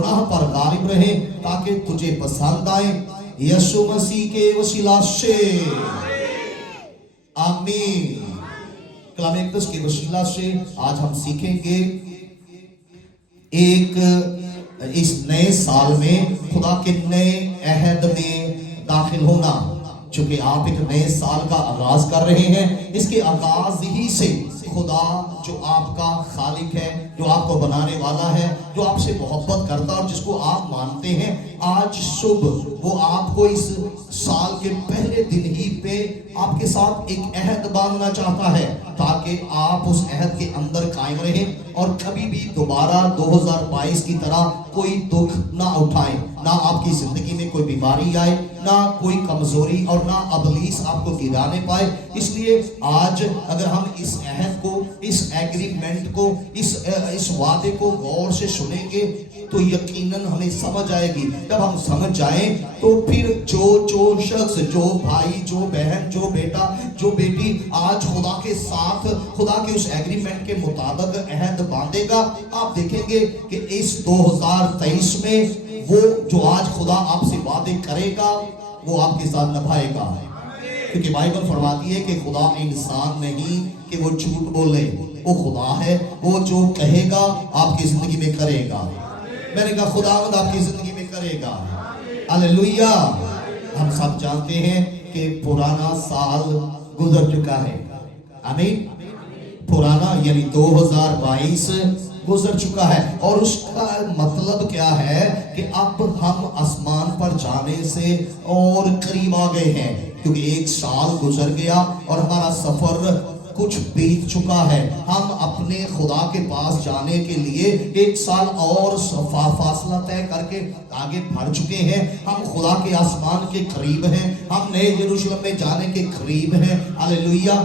गुनाह पर गालिब रहे ताकि तुझे पसंद आए यीशु मसीह के वसीला से आमीन। कलाम अक़दस के वसीला से आज हम सीखेंगे एक इस नए साल में खुदा के नए अहद में दाखिल होना। चूंकि आप एक नए साल का आगाज कर रहे हैं, इसके आगाज ही से खुदा जो आपका खालिक है, जो आपको बनाने वाला है, जो आपसे मोहब्बत करता है और जिसको आप मानते हैं, आज सुबह वो आपको इस साल के पहले दिन ही पे आपके साथ एक अहद बांधना चाहता है ताकि आप उस अहद के अंदर कायम रहें और कभी भी दोबारा 2022 की तरह कोई दुख ना उठाएं, ना आपकी जिंदगी में कोई बीमारी आए, ना कोई कमजोरी और ना अबलीस आपको गिराने पाए। इसलिए आज अगर हम इस अहद को, इस एग्रीमेंट को, इस वादे को गौर से सुनेंगे तो यकीनन हमें समझ आएगी। जब हम समझ जाएं तो फिर जो शख्स, जो भाई, जो बहन, जो बेटा, जो बेटी आज खुदा के साथ, खुदा के उस एग्रीमेंट के मुताबिक अहद बांधेगा, आप देखेंगे कि इस 2023 में वो जो आज खुदा आपसे वादे करेगा वो आपके साथ निभाएगा। क्योंकि बाइबल फरमाती है कि खुदा इंसान नहीं कि वो झूठ बोले, वो खुदा है, वो जो कहेगा आपकी जिंदगी में करेगा। मैंने कहा खुदावंद आपकी जिंदगी में करेगा। हालेलुया। हम सब जानते हैं कि पुराना साल गुजर चुका है। आमीन। पुराना यानी 2022 गुजर चुका है और उसका मतलब क्या है कि अब हम आसमान पर जाने से और करीब आ गए हैं, क्योंकि एक साल गुजर गया और हमारा सफर कुछ बीत चुका है। हम अपने खुदा के पास जाने के लिए एक साल और फासला तय करके आगे बढ़ चुके हैं। हम खुदा के आसमान के करीब हैं, हम नए यरूशलेम में जाने के करीब हैं। हालेलुया।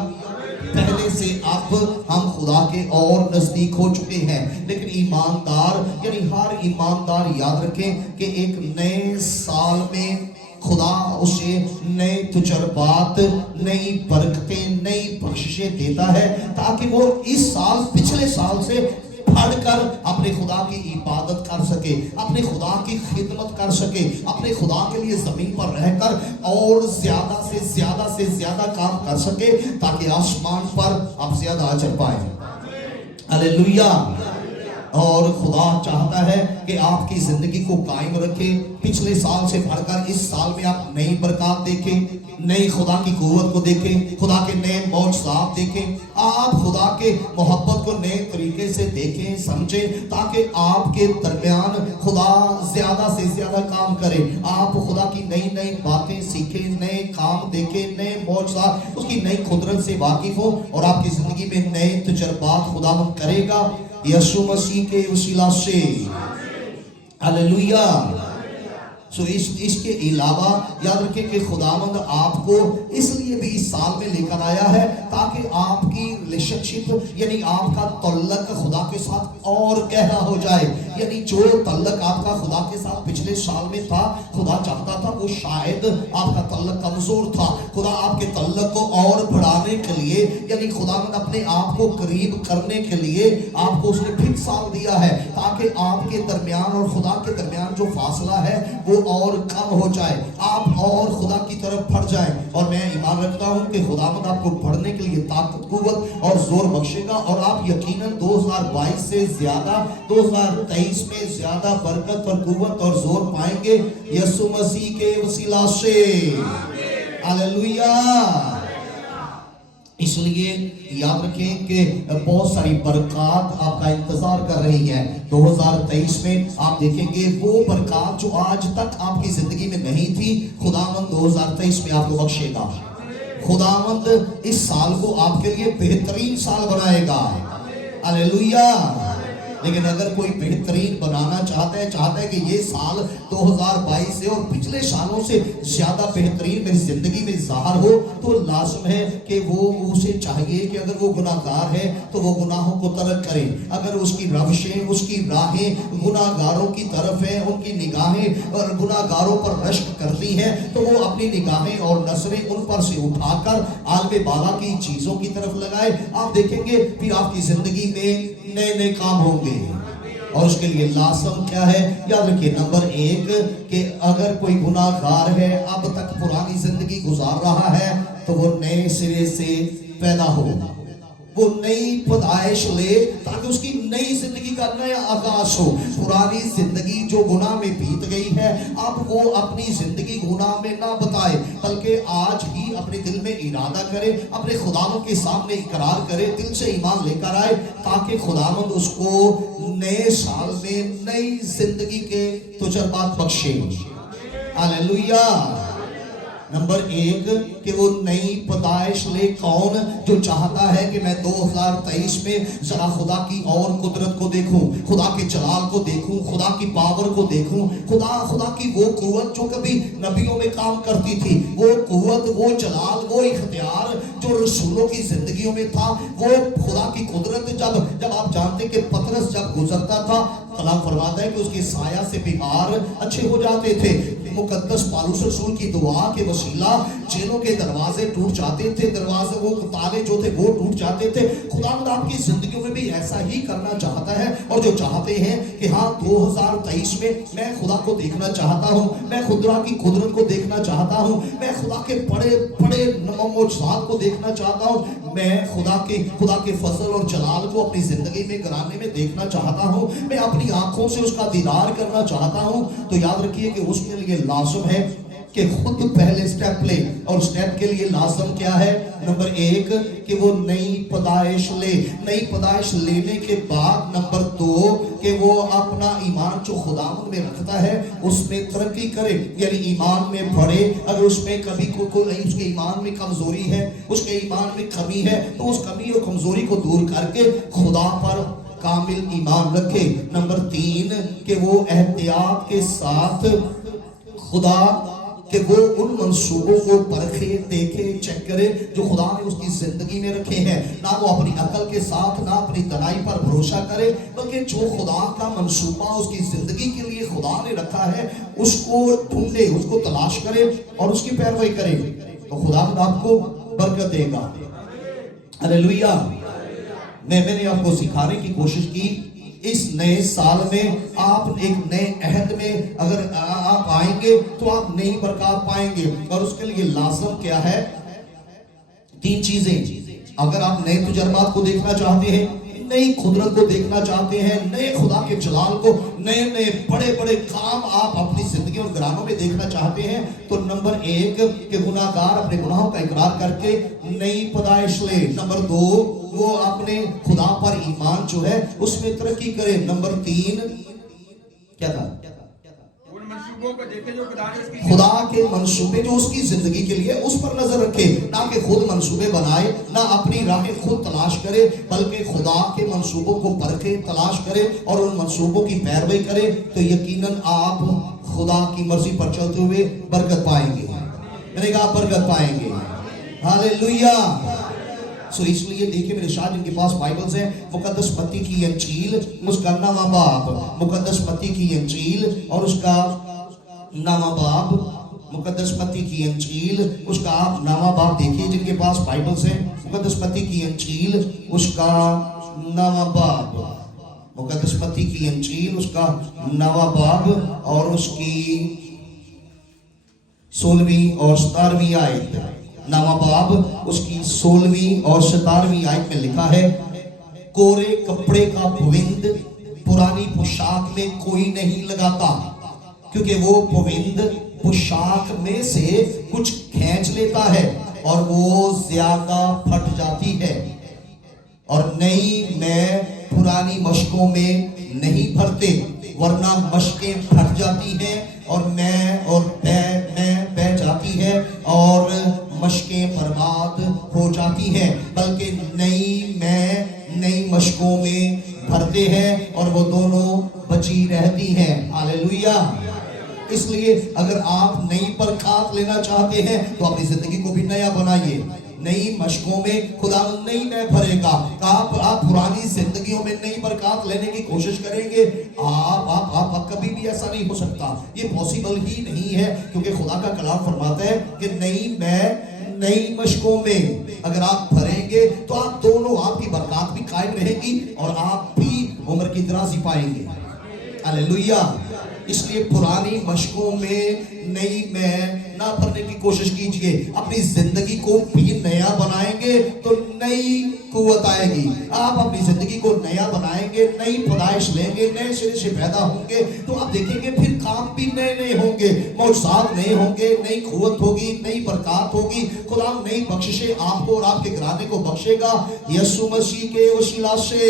पहले से अब हम खुदा के और नजदीक हो चुके हैं। लेकिन ईमानदार यानी हर ईमानदार याद रखें कि एक नए साल में खुदा उसे नए तजुर्बात, नई बरकतें, नई बख्शिशें देता है ताकि वो इस साल पिछले साल से बढ़कर अपने खुदा की इबादत कर सके, अपने खुदा की खिदमत कर सके, अपने खुदा के लिए जमीन पर रहकर और ज्यादा से ज्यादा काम कर सके ताकि आसमान पर आप ज्यादा अजर पाए। हालेलुया। और खुदा चाहता है कि आपकी जिंदगी को कायम रखे, पिछले साल से बढ़कर इस साल में आप नई बरकत देखें, नई खुदा की कुव्वत को देखें, खुदा के नए मौजज़ात देखें, आप खुदा के मोहब्बत को नए तरीके से देखें, समझें, ताकि आपके दरमियान खुदा ज्यादा से ज्यादा काम करे, आप खुदा की नई नई बातें सीखें, नए काम देखें, नए मौजज़ात, उसकी नई कुदरत से वाकिफ हो और आपकी जिंदगी में नए तजुर्बात खुदावंद करेगा यीशु मसीह के वसीला से। हालेलुया। इसके अलावा याद रखें कि खुदावंद आपको इसलिए भी इस साल में लेकर आया है ताकि आपकी रिलेशनशिप यानी आपका तल्लक खुदा के साथ और गहरा हो जाए। यानी जो तल्लक आपका खुदा के साथ पिछले साल में था, खुदा चाहता था वो शायद आपका तल्लक कमजोर था। खुदा आपके तल्लक को और बढ़ाने के लिए यानी खुदावंद अपने आप को करीब करने के लिए आपको उसने फिर साल दिया है ताकि आपके दरमियान और खुदा के दरमियान जो फासला है वो और कम हो जाए, आप और खुदा की तरफ बढ़ जाएं। और मैं ईमान रखता हूं कि खुदावंद आपको बढ़ने के लिए ताकत, कुव्वत और जोर बख्शेगा और आप यकीनन 2022 से ज्यादा 2023 में ज्यादा बरकत और कुव्वत और जोर पाएंगे यीशु मसीह के वसीला से। हालेलुया। इसलिए याद रखें कि बहुत सारी बरकत आपका इंतजार कर रही है 2023 में। आप देखेंगे वो बरकत जो आज तक आपकी जिंदगी में नहीं थी, खुदावंद 2023 में आपको बख्शेगा। खुदावंद इस साल को आपके लिए बेहतरीन साल बनाएगा। हालेलुया। लेकिन अगर कोई बेहतरीन बनाना चाहता है कि ये साल 2022 से और पिछले सालों से ज्यादा बेहतरीन मेरी जिंदगी में ज़ाहिर हो, तो लाज़िम है कि वो उसे चाहिए कि अगर वो गुनाहगार है तो वो गुनाहों को तर्क करे। अगर उसकी रविशें, उसकी राहें गुनाहगारों की तरफ है, उनकी निगाहें और गुनाहगारों पर रश्क करती हैं, तो वो अपनी निगाहें और नजरें उन पर से उठाकर आलमे बाला की चीजों की तरफ लगाए। आप देखेंगे फिर आपकी जिंदगी में नए नए काम होंगे। और उसके लिए लाजम क्या है? याद रखिए, नंबर 1 कि अगर कोई गुनाहगार है, अब तक पुरानी जिंदगी गुजार रहा है, तो वो नए सिरे से पैदा हो, वो नई पैदाइश ले, ताकि उसकी नई जिंदगी का नया आगाज हो। पुरानी जिंदगी जो गुनाह में बीत गई है, अब वो अपनी जिंदगी गुनाह में ना बताए, बल्कि आज ही अपने दिल में इरादा करे, अपने खुदावंद के सामने इकरार करे, दिल से ईमान लेकर आए, ताकि खुदावंद उसको नए साल में नई जिंदगी के तजुर्बात बख्शे। हालेलुया। नंबर 1 कि वो नई पैदाइश ले। कौन? जो चाहता है कि मैं 2023 में जरा खुदा की और कुदरत को देखूं, खुदा के जलाल को देखूं, खुदा की पावर को देखूं, खुदा की वो कुव्वत जो कभी नबियों में काम करती थी, वो कुव्वत, वो जलाल, वो इख्तियार जो रसूलों की जिंदगियों में था, वो खुदा की कुदरत। जब आप जानते कि पतरस जब गुजरता था, कलाम फरमाता है कि उसके साया से बिहार अच्छे हो जाते थे। मुकद्दस पौलुस रसूल की दुआ के वसीला जेलों के दरवाजे टूट जाते थे, दरवाजे वो ताले जो थे वो टूट जाते थे। खुदावंद आपकी जिंदगी में भी ऐसा ही करना चाहता है, और जो चाहते हैं कि हाँ 2023 में मैं खुदा को देखना चाहता हूँ, मैं खुदा की कुदरत को देखना चाहता हूँ, मैं खुदा के बड़े बड़े मोजज़ात को देखना चाहता हूँ, मैं खुदा के फजल और जलाल को अपनी जिंदगी में घराने में देखना चाहता हूँ, मैं अपनी आंखों से उसका दीदार करना चाहता हूँ, तो याद रखिए कि उसके लिए लाज़िम है कि खुद पहले स्टेप ले। और स्टेप के लिए लाज़िम क्या है? नंबर 1 कि वो नई पैदाइश ले। नई पैदाइश लेने के बाद नंबर 2 कि वो अपना ईमान जो खुदावंद में रखता है उसमें तरक्की करे, यानी ईमान में बढ़े। अगर उसमें कभी कोई उसके ईमान में कमजोरी है, उसके ईमान में कमी है, तो उस कमी और कमजोरी को दूर करके खुदा पर कामिल ईमान रखे। नंबर 3 कि वो एहतियात के साथ खुदा कि वो उन मंसूबों को परखे, देखे, चेक करे जो खुदा ने उसकी जिंदगी में रखे हैं। ना वो अपनी अकल के साथ, ना अपनी दनाई पर भरोसा करे, बल्कि जो खुदा का मंसूबा उसकी जिंदगी के लिए खुदा ने रखा है उसको ढूंढे, उसको तलाश करे और उसकी पैरवी करे, तो खुदा आपको बरकत देगा। हालेलुया। मैंने आपको सिखाने की कोशिश की, इस नए साल में आप एक नए अहद में अगर आप आएंगे तो आप नई बरकत पाएंगे। और उसके लिए लाज़िम क्या है? 3 चीजें। अगर आप नए तजुर्बात को देखना चाहते हैं, नई कुदरत को देखना चाहते हैं, नए खुदा के जलाल को, नए नए बड़े बड़े काम आप अपनी जिंदगी और घरानों में देखना चाहते हैं, तो नंबर 1 कि गुनाहगार अपने गुनाहों का इकरार करके नई पैदाइश ले। नंबर 2 वो अपने खुदा पर ईमान जो है उसमें तरक्की करे। नंबर 3 क्या था? खुदा के मंसूबे जो उसकी जिंदगी के लिए, उस पर नजर रखे, ना कि खुद मंसूबे बनाए, ना अपनी राहें खुद तलाश करे, बल्कि खुदा के मंसूबों को परखे, तलाश करे और उन मंसूबों की पैरवी करे, तो यकीनन आप खुदा की मर्जी पर चलते हुए बरकत पाएंगे। मैंने कहा बरकत पाएंगे। हालेलुया। इसलिए देखिए मेरे साथ जिनके पास बाइबल्स हैं, मुकद्दस मत्ती की इंजील उसका 9वां बाब, मुकद्दस मत्ती की इंजील और उसका 9वां बाब, मुकद्दस मत्ती की इंजील उसका आप 9वां बाब देखिए जिनके पास बाइबल्स हैं। मुकद्दस मत्ती की इंजील उसका 9वां बाब, मुकद्दस मत्ती की इंजील उसका 9वां बाब और उसकी 16वीं और 17वीं आयत। 9वां बाब उसकी 16वीं और 17वीं आयत में लिखा है, कोरे कपड़े का पविंद पुरानी पोशाक में कोई नहीं लगाता, क्योंकि वो पविंद पोशाक में से कुछ खींच लेता है और वो ज्यादा फट जाती है, और नई में पुरानी मशकों में नहीं भरते, वरना मशकें फट जाती हैं और मैं बह जाती है और मशकें बर्बाद हो जाती हैं, बल्कि नई मशकों में भरते हैं और वो दोनों बची रहती हैं। हालेलुया। इसलिए अगर आप नई बरकत लेना चाहते हैं तो अपनी जिंदगी को भी नया बनाइए। नई मशकों में खुदा नई में भरेगा। आप पुरानी जिंदगियों में नई बरकत लेने की कोशिश करेंगे, आप कभी भी ऐसा नहीं हो सकता, ये पॉसिबल ही नहीं है, क्योंकि खुदा का कलाम फरमाता है कि नई मशकों में अगर आप भरेंगे तो आप दोनों, आपकी बरकत भी कायम रहेगी और आप भी उम्र की दराज़ी पाएंगे। हालेलुया। इसलिए पुरानी मशकों में नई में ना भरने की कोशिश कीजिए। अपनी जिंदगी को भी नया बनाएंगे तो नई कुव्वत आएगी। आप अपनी जिंदगी को नया बनाएंगे, नई पैदाइश लेंगे, नए सिरे से पैदा होंगे, तो आप देखेंगे फिर काम भी नए नए होंगे, मौजूद नए होंगे, नई कुव्वत होगी, नई बरकत होगी। खुदा नई बख्शिशें आपको और आपके घराने को बख्शेगा यीशु मसीह के वसीला से।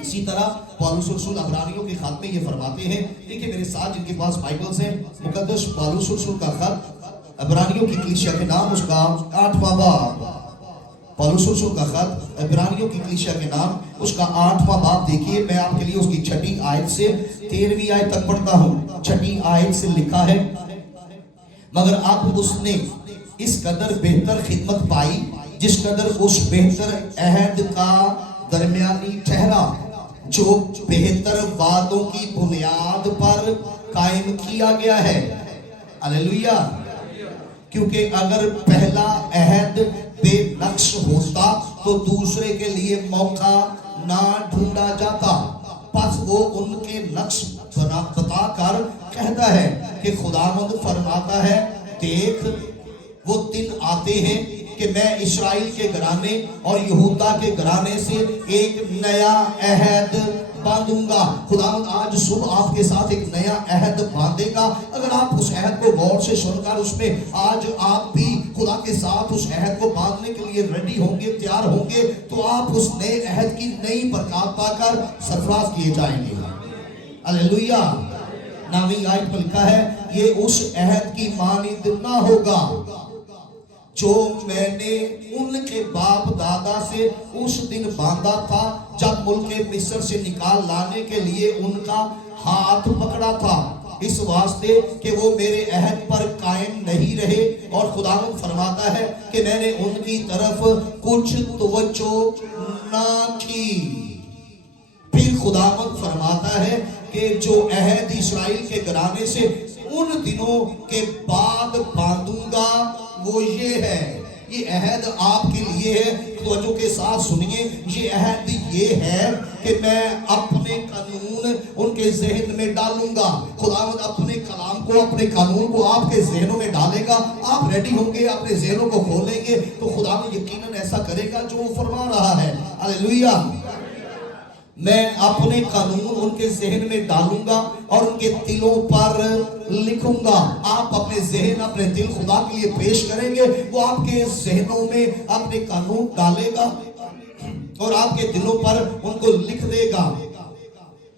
इसी तरह पौलुस रसूल अब्रानियों के खत में ये फरमाते हैं, देखिए मेरे साथ जिनके पास बाइबल्स हैं, मुकद्दस पौलुस रसूल का खत अब्रानियों की कलीसिया के नाम उसका 8वां बाब, पौलुस रसूल का खत अब्रानियों की कलीसिया के नाम उसका 8वां बाब देखिए। मैं आपके लिए उसकी 6ठी आयत से 13वीं आयत तक पढ़ता हूँ। 6ठी आयत से लिखा है, मगर अब उसने इस कदर बेहतर खिदमत पाई जिस कदर उस बेहतर अहद का दरमियानी ठहरा जो बेहतर बातों की बुनियाद पर कायम किया गया है। हालेलुया। क्योंकि अगर पहला अहद बेनक्श होता तो दूसरे के लिए मौका ना ढूंढा जाता। बस वो उनके नक्श बताकर कहता है कि खुदावंद फरमाता है, देख वो दिन आते हैं कि मैं इस्राएल के घराने और यहूदा के घराने से एक नया अहद बांधूंगा। खुदावंद आज सुबह आपके साथ एक नया अहद बांधेगा। अगर आप उस अहद को गौर से सुनकर उसमें आज आप भी खुदा के साथ उस अहद को बांधने के लिए रेडी होंगे, तैयार होंगे, तो आप उस नए अहद की नई बरकत पाकर सरफराज किए जाएंगे। हालेलुया। 9वीं आयत में लिखा है, ये उस अहद की मानिंद ना होगा जो मैंने उनके बाप दादा से उस दिन बांधा था जब मुल्के मिस्र से निकाल लाने के लिए उनका हाथ पकड़ा था, इस वास्ते कि वो मेरे अहद पर कायम नहीं रहे। और खुदावंद फरमाता है कि मैंने उनकी तरफ कुछ तवज्जो ना की। फिर खुदावंद फरमाता है कि जो अहद इस्राएल के घराने से उन दिनों के बाद बांधूंगा वो ये है। ये अहद आपके लिए है, तवज्जो के साथ सुनिए। ये अहद ये है कि मैं अपने कानून उनके जहन में डालूंगा। खुदावंद अपने कलाम को, अपने कानून को आपके जहनों में डालेगा। आप रेडी होंगे, अपने जहनों को खोलेंगे तो खुदावंद यकीनन ऐसा करेगा जो वो फरमा रहा है। हालेलुया। मैं अपने कानून उनके जहन में डालूंगा और उनके दिलों पर लिखूंगा। आप अपने जहन, अपने दिल खुदा के लिए पेश करेंगे, वो आपके जहनों में अपने कानून डालेगा और आपके दिलों पर उनको लिख देगा।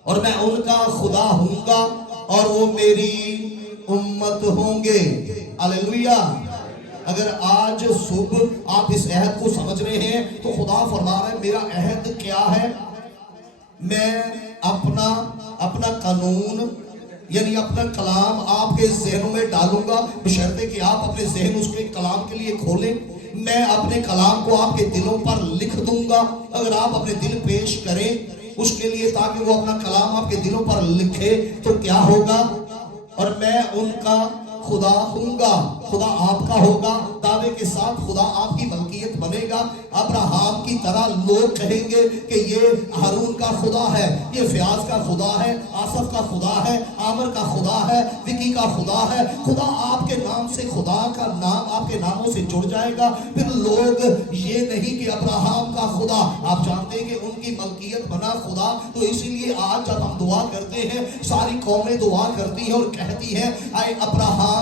और मैं उनका खुदा हूंगा और वो मेरी उम्मत होंगे। हालेलुया। अगर आज सुबह आप इस अहद को समझ रहे हैं तो खुदा फरमा रहा है, मेरा अहद क्या है? मैं अपना कानून यानी अपना कलाम आपके जहनों में डालूंगा, बशर्ते कि आप अपने जहन उसके कलाम के लिए खोलें। मैं अपने कलाम को आपके दिलों पर लिख दूंगा। अगर आप अपने दिल पेश करें उसके लिए ताकि वो अपना कलाम आपके दिलों पर लिखे तो क्या होगा? और मैं उनका खुदा हूंगा, खुदा आपका होगा। दावे के साथ खुदा आपकी मलकियत बनेगा। अब्राहम की तरह लोग कहेंगे कि ये हारून का खुदा है, ये फयाज का खुदा है, आसफ का खुदा है, आमर का खुदा है, विकी का खुदा है। खुदा आपके नाम से, खुदा का नाम आपके नामों से जुड़ जाएगा। फिर लोग ये नहीं कि अब्राहम का खुदा, आप जानते हैं कि उनकी मलकियत बना खुदा। तो इसीलिए आज जब हम दुआ करते हैं, सारी कौमें दुआ करती हैं और कहती हैं, आए अब्राहम,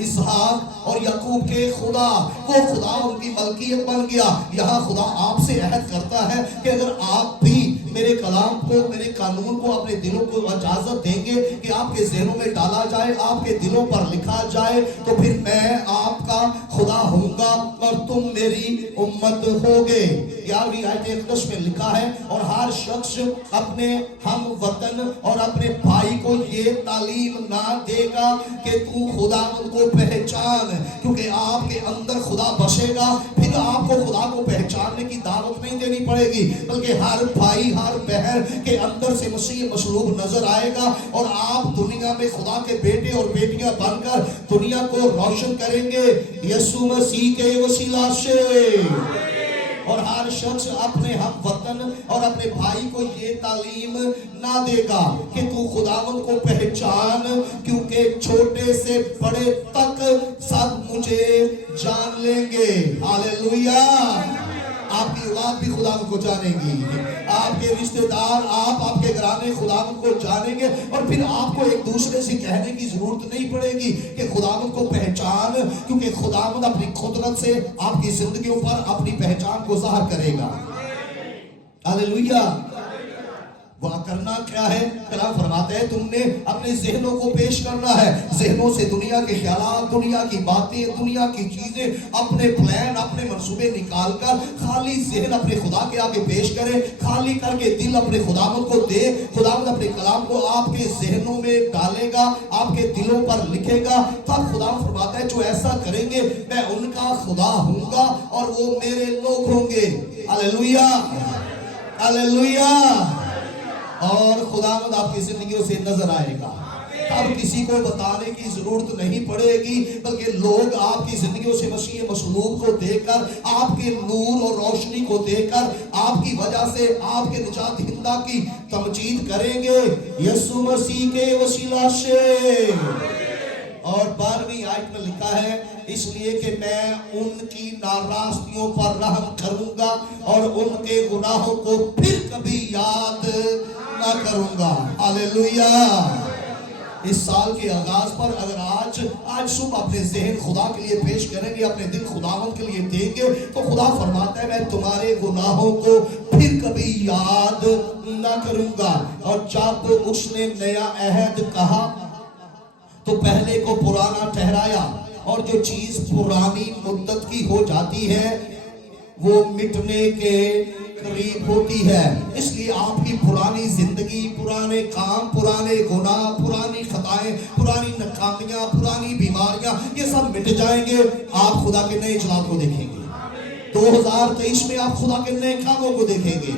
इसहाक और याकूब के खुदा, वो खुदा उनकी मलकियत बन गया। यहाँ खुदा आपसे अहद करता है कि अगर आप भी मेरे कलाम को, मेरे कानून को अपने दिलों को इजाजत देंगे कि आपके जहनों में डाला जाए, आपके दिलों पर लिखा जाए, तो फिर मैं आपका खुदा हूंगा और तुम मेरी उम्मत होगे। 11वीं आयत 1 में लिखा है, और हर शख्स अपने हम वतन और अपने भाई को ये तालीम ना देगा कि तू खुदावंद को पहचान, क्योंकि आपके अंदर खुदा बसेगा। फिर आपको खुदा को पहचानने की दावत नहीं देनी पड़ेगी, बल्कि हर भाई, हर बहन के अंदर से मसीह मसलूब नजर आएगा और आप दुनिया में खुदा के बेटे और बेटियां बनकर दुनिया को रोशन करेंगे यीशु मसीह के वसीला से। اور ہر شخص اپنے ہم وطن اور اپنے بھائی کو یہ تعلیم نہ دے گا کہ تو خداوند کو پہچان، کیونکہ چھوٹے سے بڑے تک سب مجھے جان لیں گے۔ ہاللیلویا۔ آپ کی اولاد بھی خداوند کو جانیں گی، آپ کے رشتہ دار، آپ کے گھرانے خداوند کو جانیں گے، اور پھر آپ کو ایک دوسرے سے کہنے کی ضرورت نہیں پڑے گی کہ خداوند کو پہچان، کیونکہ خداوند اپنی قدرت سے آپ کی زندگیوں پر اپنی پہچان کو ظاہر کرے گا۔ ہاللیلویا۔ وہاں کرنا کیا ہے؟ کلام فرماتا ہے تم نے اپنے ذہنوں کو پیش کرنا ہے، ذہنوں سے دنیا کے خیالات، دنیا کی باتیں، دنیا کی چیزیں، اپنے پلان، اپنے منصوبے نکال کر خالی ذہن اپنے خدا کے آگے پیش کرے، خالی کر کے دل اپنے خداوند کو دے۔ خداوند اپنے کلام کو آپ کے ذہنوں میں ڈالے گا، آپ کے دلوں پر لکھے گا، تب خداوند فرماتا ہے جو ایسا کریں گے میں ان کا خدا ہوں گا اور وہ میرے لوگ ہوں گے۔ ہاللیلویا، ہاللیلویا۔ اور خداوند آپ کی زندگیوں سے نظر آئے گا، اب کسی کو بتانے کی ضرورت نہیں پڑے گی، بلکہ لوگ آپ کی زندگیوں سے مسیح مصلوب کو دیکھ کر، آپ کے نور اور روشنی کو دیکھ کر، آپ کی وجہ سے آپ کے نجات دہندہ کی تمجید کریں گے یسوع مسیح کے وسیلہ سے۔ اور 12ویں آیت میں لکھا ہے اس لیے کہ میں ان کی ناراضگیوں پر رحم کروں گا اور ان کے گناہوں کو پھر کبھی یاد نہ کروں گا۔ ہاللیلویا۔ اس سال کے آغاز پر اگر آج صبح اپنے ذہن خدا کے لیے پیش کریں گے، اپنے دل خداوند کے لیے دیں گے، تو خدا فرماتا ہے میں تمہارے گناہوں کو پھر کبھی یاد نہ کروں گا۔ اور جب اس نے نیا عہد کہا تو پہلے کو پرانا ٹھہرایا، اور جو چیز پرانی مدت کی ہو جاتی ہے وہ مٹنے کے قریب ہوتی ہے۔ اس لیے آپ کی پرانی زندگی، پرانے کام، پرانے گناہ، پرانی خطائیں، پرانی ناکامیاں، پرانی بیماریاں، یہ سب مٹ جائیں گے۔ آپ خدا کے نئے اجلال کو دیکھیں گے۔ 2023 میں آپ خدا کے نئے کاموں کو دیکھیں گے،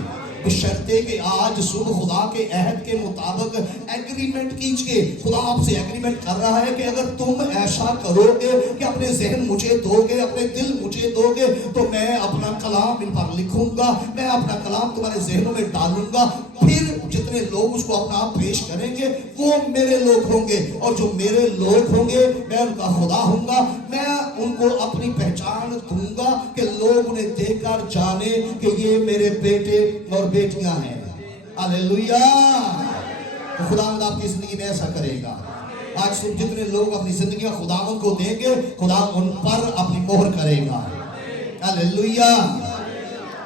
بشرطے کہ آج صبح خدا کے عہد کے مطابق ایگریمنٹ کیجئے۔ خدا آپ سے ایگریمنٹ کر رہا ہے کہ اگر تم ایسا کرو گے کہ اپنے ذہن مجھے دو گے، اپنے دل مجھے دو گے، تو میں اپنا کلام ان پر لکھوں گا، میں اپنا کلام تمہارے ذہنوں میں ڈالوں گا، پھر جتنے لوگ اس کو اپنا آپ پیش کریں گے وہ میرے لوگ ہوں گے، اور جو میرے لوگ ہوں گے میں ان کا خدا ہوں گا۔ میں ان کو اپنی پہچان دوں گا کہ لوگ انہیں دیکھ کر جانے کہ یہ میرے بیٹے اور بیٹیاں ہیں۔ ہاللیلویا۔ خداوند آپ کی زندگی میں ایسا کرے گا۔ آج صبح جتنے لوگ اپنی زندگیاں خداوند کو دیں گے، خدا ان پر اپنی مہر کرے گا۔ ہاللیلویا۔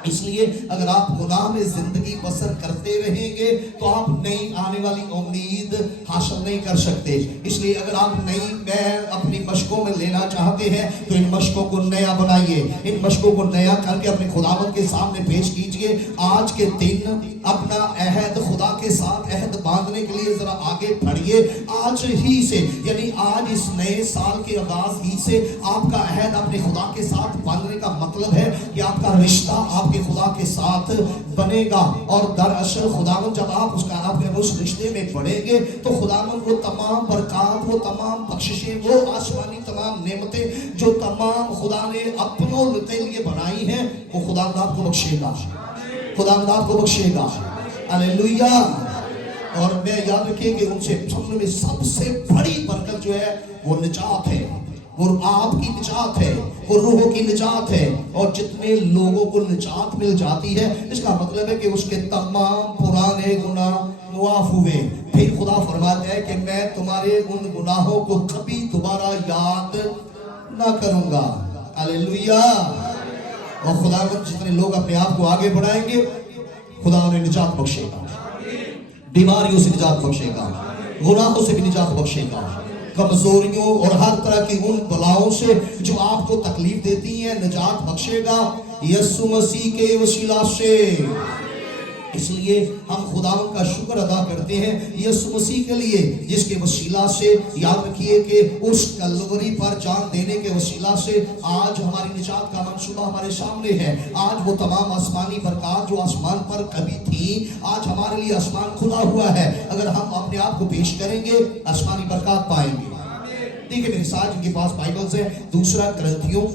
اس لیے اگر آپ گناہ میں زندگی بسر کرتے رہیں گے تو آپ نئی آنے والی امید حاصل نہیں کر سکتے۔ اس لیے اگر آپ میں اپنی مشقوں میں لینا چاہتے ہیں تو ان مشقوں کو نیا بنائیے، ان مشقوں کو نیا کر کے اپنے خداوند کے سامنے پیش کیجئے۔ آج کے دن اپنا عہد خدا کے ساتھ عہد باندھنے کے لیے ذرا آگے بڑھیے۔ آج ہی سے، یعنی آج اس نئے سال کے آغاز ہی سے آپ کا عہد اپنے خدا کے ساتھ باندھنے کا مطلب ہے کہ آپ کا رشتہ آپ کے خدا کے ساتھ بنے گا۔ اور دراصل خداوند جب آپ اس رشتے میں بڑھیں گے تو خداوند وہ تمام برکات، وہ تمام بخششیں، وہ آسمانی تمام نعمتیں جو تمام خدا نے اپنوں کے لیے بنائی ہیں، وہ خداوند آپ کو بخشے گا، خداوند آپ کو بخشے گا۔ ہاللیلویا۔ اور میں یاد رکھیں کہ ان سے سب سے بڑی برکت جو ہے وہ نجات ہے، وہ آپ کی نجات ہے، وہ روحوں کی نجات ہے۔ اور جتنے لوگوں کو نجات مل جاتی ہے اس کا مطلب ہے کہ اس کے تمام پرانے گناہ معاف ہوئے۔ پھر خدا فرماتا ہے کہ میں تمہارے ان گناہوں کو کبھی دوبارہ یاد نہ کروں گا۔ ہاللیلویا۔ اور خدا جتنے لوگ اپنے آپ کو آگے بڑھائیں گے خدا انہیں نجات بخشے گا، بیماریوں سے نجات بخشے گا، گناہوں سے بھی نجات بخشے گا، کمزوریوں اور ہر طرح کی ان بلاؤں سے جو آپ کو تکلیف دیتی ہیں نجات بخشے گا یسوع مسیح کے وسیلہ سے۔ اس لیے ہم خداوند کا شکر ادا کرتے ہیں یسوع مسیح کے لیے، جس کے وسیلہ سے یاد رکھیے کہ اس کلوری پر جان دینے کے وسیلہ سے آج ہماری نجات کا منصوبہ ہمارے سامنے ہے۔ آج وہ تمام آسمانی برکات جو آسمان پر کبھی تھی، آج ہمارے لیے آسمان کھلا ہوا ہے۔ اگر ہم اپنے آپ کو پیش کریں گے آسمانی برکات پائیں گے۔ دیکھیں میرے ساتھ جن کے پاس بائبلز ہیں، دوسرا کرنتھیوں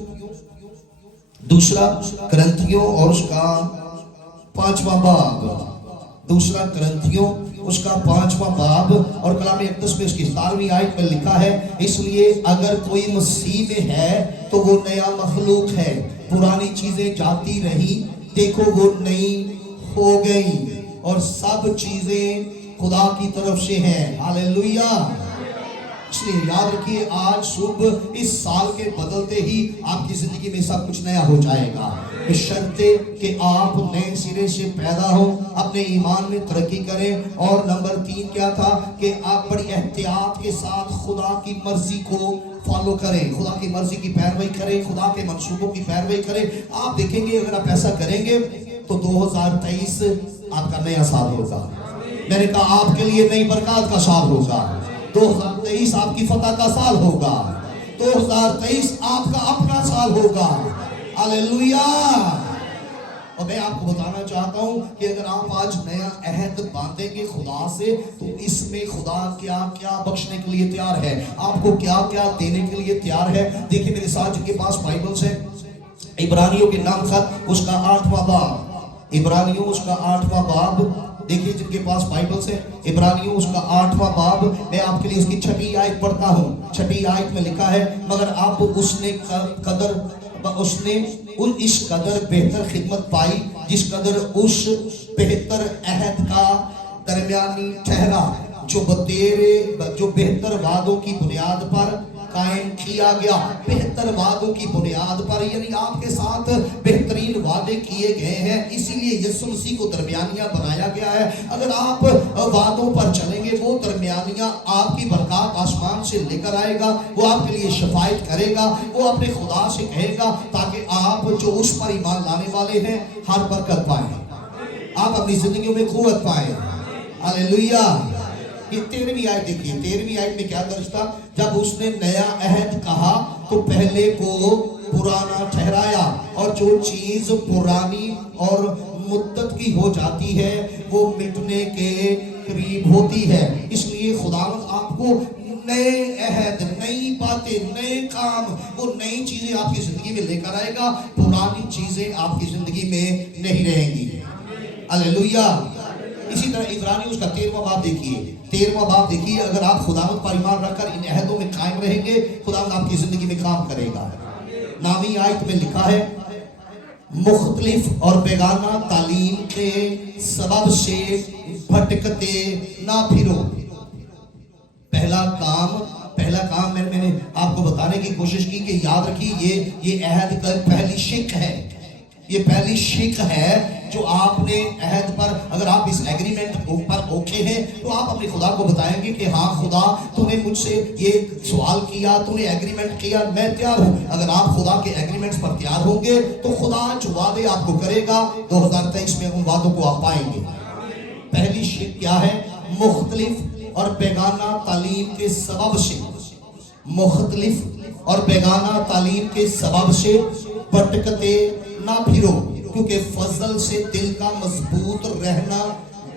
दूसरा करंथियों और उसका 5वां बाब, दूसरा करंथियों उसका 5वां बाब और कलाम अक़दस में उसकी 17वीं आयत में लिखा है, इसलिए अगर कोई मसीह में है तो वो नया मखलूक है, पुरानी चीजें जाती रही, देखो वो नई हो गई और सब चीजें खुदा की तरफ से हैं। हालेलुया। इसलिए याद रखिए, आज सुबह इस साल के बदलते ही आपकी जिंदगी में सब कुछ नया हो जाएगा, बशर्ते कि आप नए सिरे से पैदा हो, अपने ईमान में तरक्की करें। और नंबर 3 क्या था कि आप बड़ी एहतियात के साथ खुदा की मर्जी को फॉलो करें, खुदा की मर्जी की पैरवी करें, खुदा के मंसूबों की पैरवी करें। आप देखेंगे अगर आप ऐसा करेंगे तो 2023 आपका नया साल होगा। मैंने कहा आपके लिए नई बरकत का साल होगा। 2023 आपकी फतह का साल होगा। 2023 आपका अपना साल होगा। हालेलुया। और मैं आपको बताना चाहता हूं कि अगर आप आज नया अहद बांधेंगे खुदा से, तो इसमें खुदा क्या क्या बख्शने के लिए तैयार है, आपको क्या क्या देने के लिए तैयार है। देखिए मेरे साथ जिनके पास बाइबल्स है, इब्रानियों के नाम खत उसका 8वां बाब, इब्रानियों उसका 8वां बाब, देखिए जिनके पास बाइबल्स है, इब्रानियों उसका 8वां बाब, मैं आपके लिए उसकी 6वीं आयत पढ़ता हूँ। 6वीं आयत में लिखा है, मगर अब उसने इस कदर बेहतर खिदमत पाई जिस कदर उस बेहतर अहद का दरमियानी ठहरा जो बेहतर वादों की बुनियाद पर कायम किया गया। बेहतर वादों की बुनियाद पर, यानी आपके साथ बेहतरीन वादे किए गए हैं, इसीलिए यीशु मसीह को दरमियानिया बनाया गया है। अगर आप वादों पर चलेंगे, वो दरमियानिया आपकी बरकत आसमान से लेकर आएगा, वो आपके लिए शफायत करेगा, वो अपने खुदा से कहेगा, ताकि आप जो उस पर ईमान लाने वाले हैं हर बरकत पाए, आप अपनी जिंदगी में कुव्वत पाए। हालेलुया। ये 13वीं आयत देखिए, 13वीं आयत में क्या दर्ज था, जब उसने नया अहद कहा तो पहले को पुराना ठहराया, और जो चीज पुरानी और मुद्दत की हो जाती है वो मिटने के करीब होती है। इसलिए खुदावंद आपको नए अहद, नई बातें, नए काम, वो नई चीजें आपकी जिंदगी में लेकर आएगा, पुरानी चीजें आपकी जिंदगी में नहीं रहेंगी। हालेलुया। इसी तरह इब्रानियों उसका 13वां बाब देखिए, 13वां बाब देखिए, अगर आप खुदावंद पर ईमान रखकर इन अहदों में कायम रहेंगे, खुदावंद आपकी जिंदगी में काम करेगा। 9वीं आयत में लिखा है, मुख्तलिफ और बेगाना तालीम के सबब से भटकते ना फिरो। पहला काम मैंने आपको बताने की कोशिश की कि याद रखिए, ये अहद का पहली शिक है, ये पहली शिक है जो आपने अहद पर, अगर आप इस एग्रीमेंट पर ओके हैं, तो आप अपने खुदा को बताएंगे कि हाँ खुदा, तूने मुझसे ये सवाल किया, तूने एग्रीमेंट किया, मैं तैयार हूँ। अगर आप खुदा के एग्रीमेंट्स पर तैयार होंगे तो खुदा जो वादे आपको करेगा 2023 में उन वादों को आप पाएंगे। पहली शिक क्या है? मुख्तलिफ और बेगाना तालीम के सबब से, मुख्तलिफ और बेगाना तालीम के सबब से भटकते ना फिरो, क्योंकि फजल से दिल का मजबूत रहना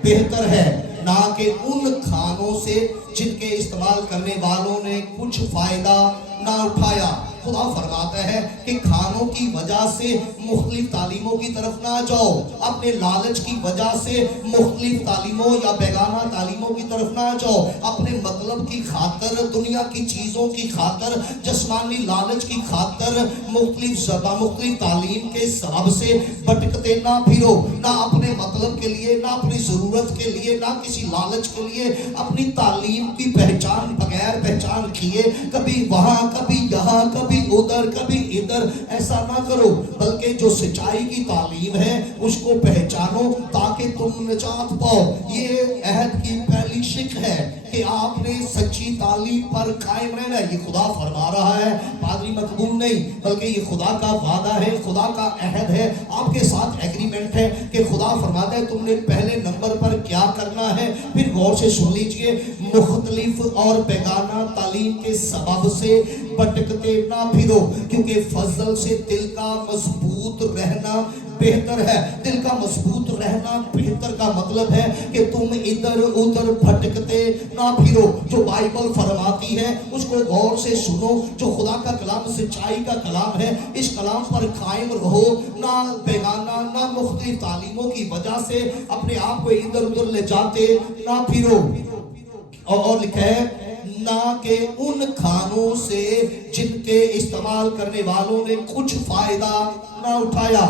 बेहतर है, ना कि उन खानों से जिनके इस्तेमाल करने वालों ने कुछ फायदा ना उठाया। खुदा फरमाता है कि खानों की वजह से मुख्तलिफ तालीमों की तरफ ना जाओ, अपने लालच की वजह से मुख्तलिफ तालीमों या बेगाना तालीमों की तरफ ना जाओ, अपने मतलब की खातर, दुनिया की चीज़ों की खातर, जस्मानी लालच की खातर मुख्तलिफ तालीम के सबब से भटकते ना फिरो। ना अपने मतलब के लिए, ना अपनी ज़रूरत के लिए, ना किसी लालच के लिए अपनी तालीम की पहचान बगैर पहचान किए कभी वहाँ, कभी यहाँ, कभी उधर, कभी इधर, ऐसा ना करो, बल्कि जो सच्चाई की तालीम है उसको पहचानो ताकि तुम निजात पाओ। ये अहद की पहली शिक है कि आपने सच्ची तालीम पर कायम रहना है। ये खुदा फरमा रहा है, पादरी मकबूल नहीं, बल्कि ये खुदा का वादा है, खुदा का अहद है, आपके साथ एग्रीमेंट है कि खुदा फरमाता है तुमने पहले नंबर पर क्या करना है। फिर गौर से सुन लीजिए, मुख्तलिफ और बेगाना तालीम के सबब से भटकते ना फिरो, क्योंकि फजल से दिल का मजबूत रहना बेहतर है। दिल का मजबूत रहना बेहतर का मतलब है कि तुम इधर उधर भटक भटकते ना फिरो। जो बाइबल फरमाती है उसको गौर से सुनो। जो खुदा का कलाम सच्चाई का कलाम है, इस कलाम पर कायम रहो। ना बेगाना ना मुख्तलिफ तालीमों की वजह से अपने आप को इधर उधर ले जाते ना फिरो। और लिखा है ना कि उन खानों से जिनके इस्तेमाल करने वालों ने कुछ फायदा ना उठाया।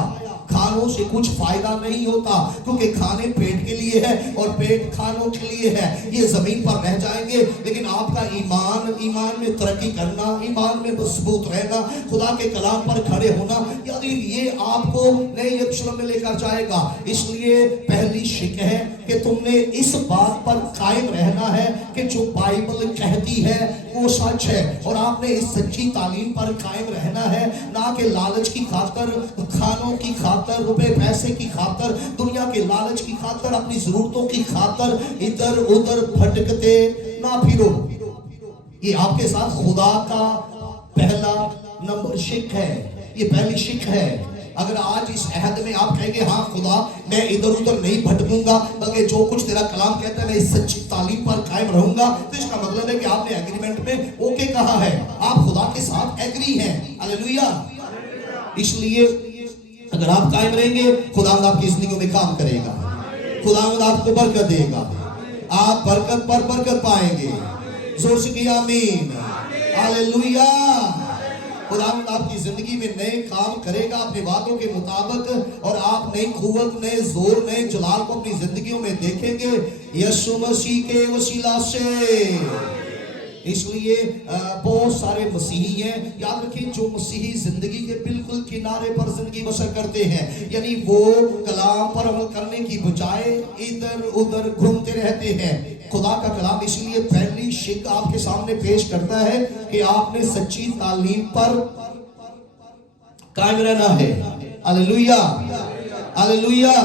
खानों से कुछ फायदा नहीं होता, क्योंकि खाने पेट के लिए है और पेट खानों के लिए है। ये जमीन पर रह जाएंगे, लेकिन आपका ईमान में तरक्की करना, ईमान में मजबूत रहना, खुदा के कलाम पर खड़े होना, यानी ये आपको नए यरूशलेम में लेकर जाएगा। इसलिए पहली शिक है कि तुमने इस बात पर कायम रहना है कि जो बाइबल कहती है वो सच है, और आपने इस सच्ची तालीम पर कायम रहना है, ना कि लालच की खातर, खानों की खातर, रुपए पैसे की खातर, दुनिया के लालच की खातर, अपनी जरूरतों की खातर इधर उधर भटकते ना फिरो। ये आपके साथ खुदा का पहला नंबर शिक है, ये पहली शिक है। अगर आज इस अहद में आप कहेंगे हाँ खुदा मैं इधर उधर नहीं भटकूंगा, बल्कि जो कुछ तेरा कलाम कहता है मैं इस सच्ची तालीम पर कायम रहूंगा, तो इसका मतलब है कि आपने एग्रीमेंट में ओके कहा है, आप खुदा के साथ एग्री हैं। हालेलुया। इसलिए अगर आप कायम रहेंगे, खुदावंद आपकी जिंदगी में काम करेगा, खुदावंद आपको बरकत देगा, आप बरकत पर बरकत पाएंगे। जोर से कहिए आमीन। हालेलुया। खुदावंद आपकी जिंदगी में नए काम करेगा अपने वादों के मुताबिक, और आप नई कुव्वत, नए जोर, नए जलाल को अपनी जिंदगियों में देखेंगे यीशु मसीह के वसीला से। इसलिए बहुत सारे मसीही हैं, याद रखिए, जो मसीही जिंदगी के बिल्कुल किनारे पर जिंदगी बसर करते हैं, यानी वो कलाम पर अमल करने की बजाय इधर उधर घूमते रहते हैं। खुदा का कलाम इसलिए पहली शिक आपके सामने पेश करता है कि आपने सच्ची तालीम पर कायम रहना है। Hallelujah, hallelujah.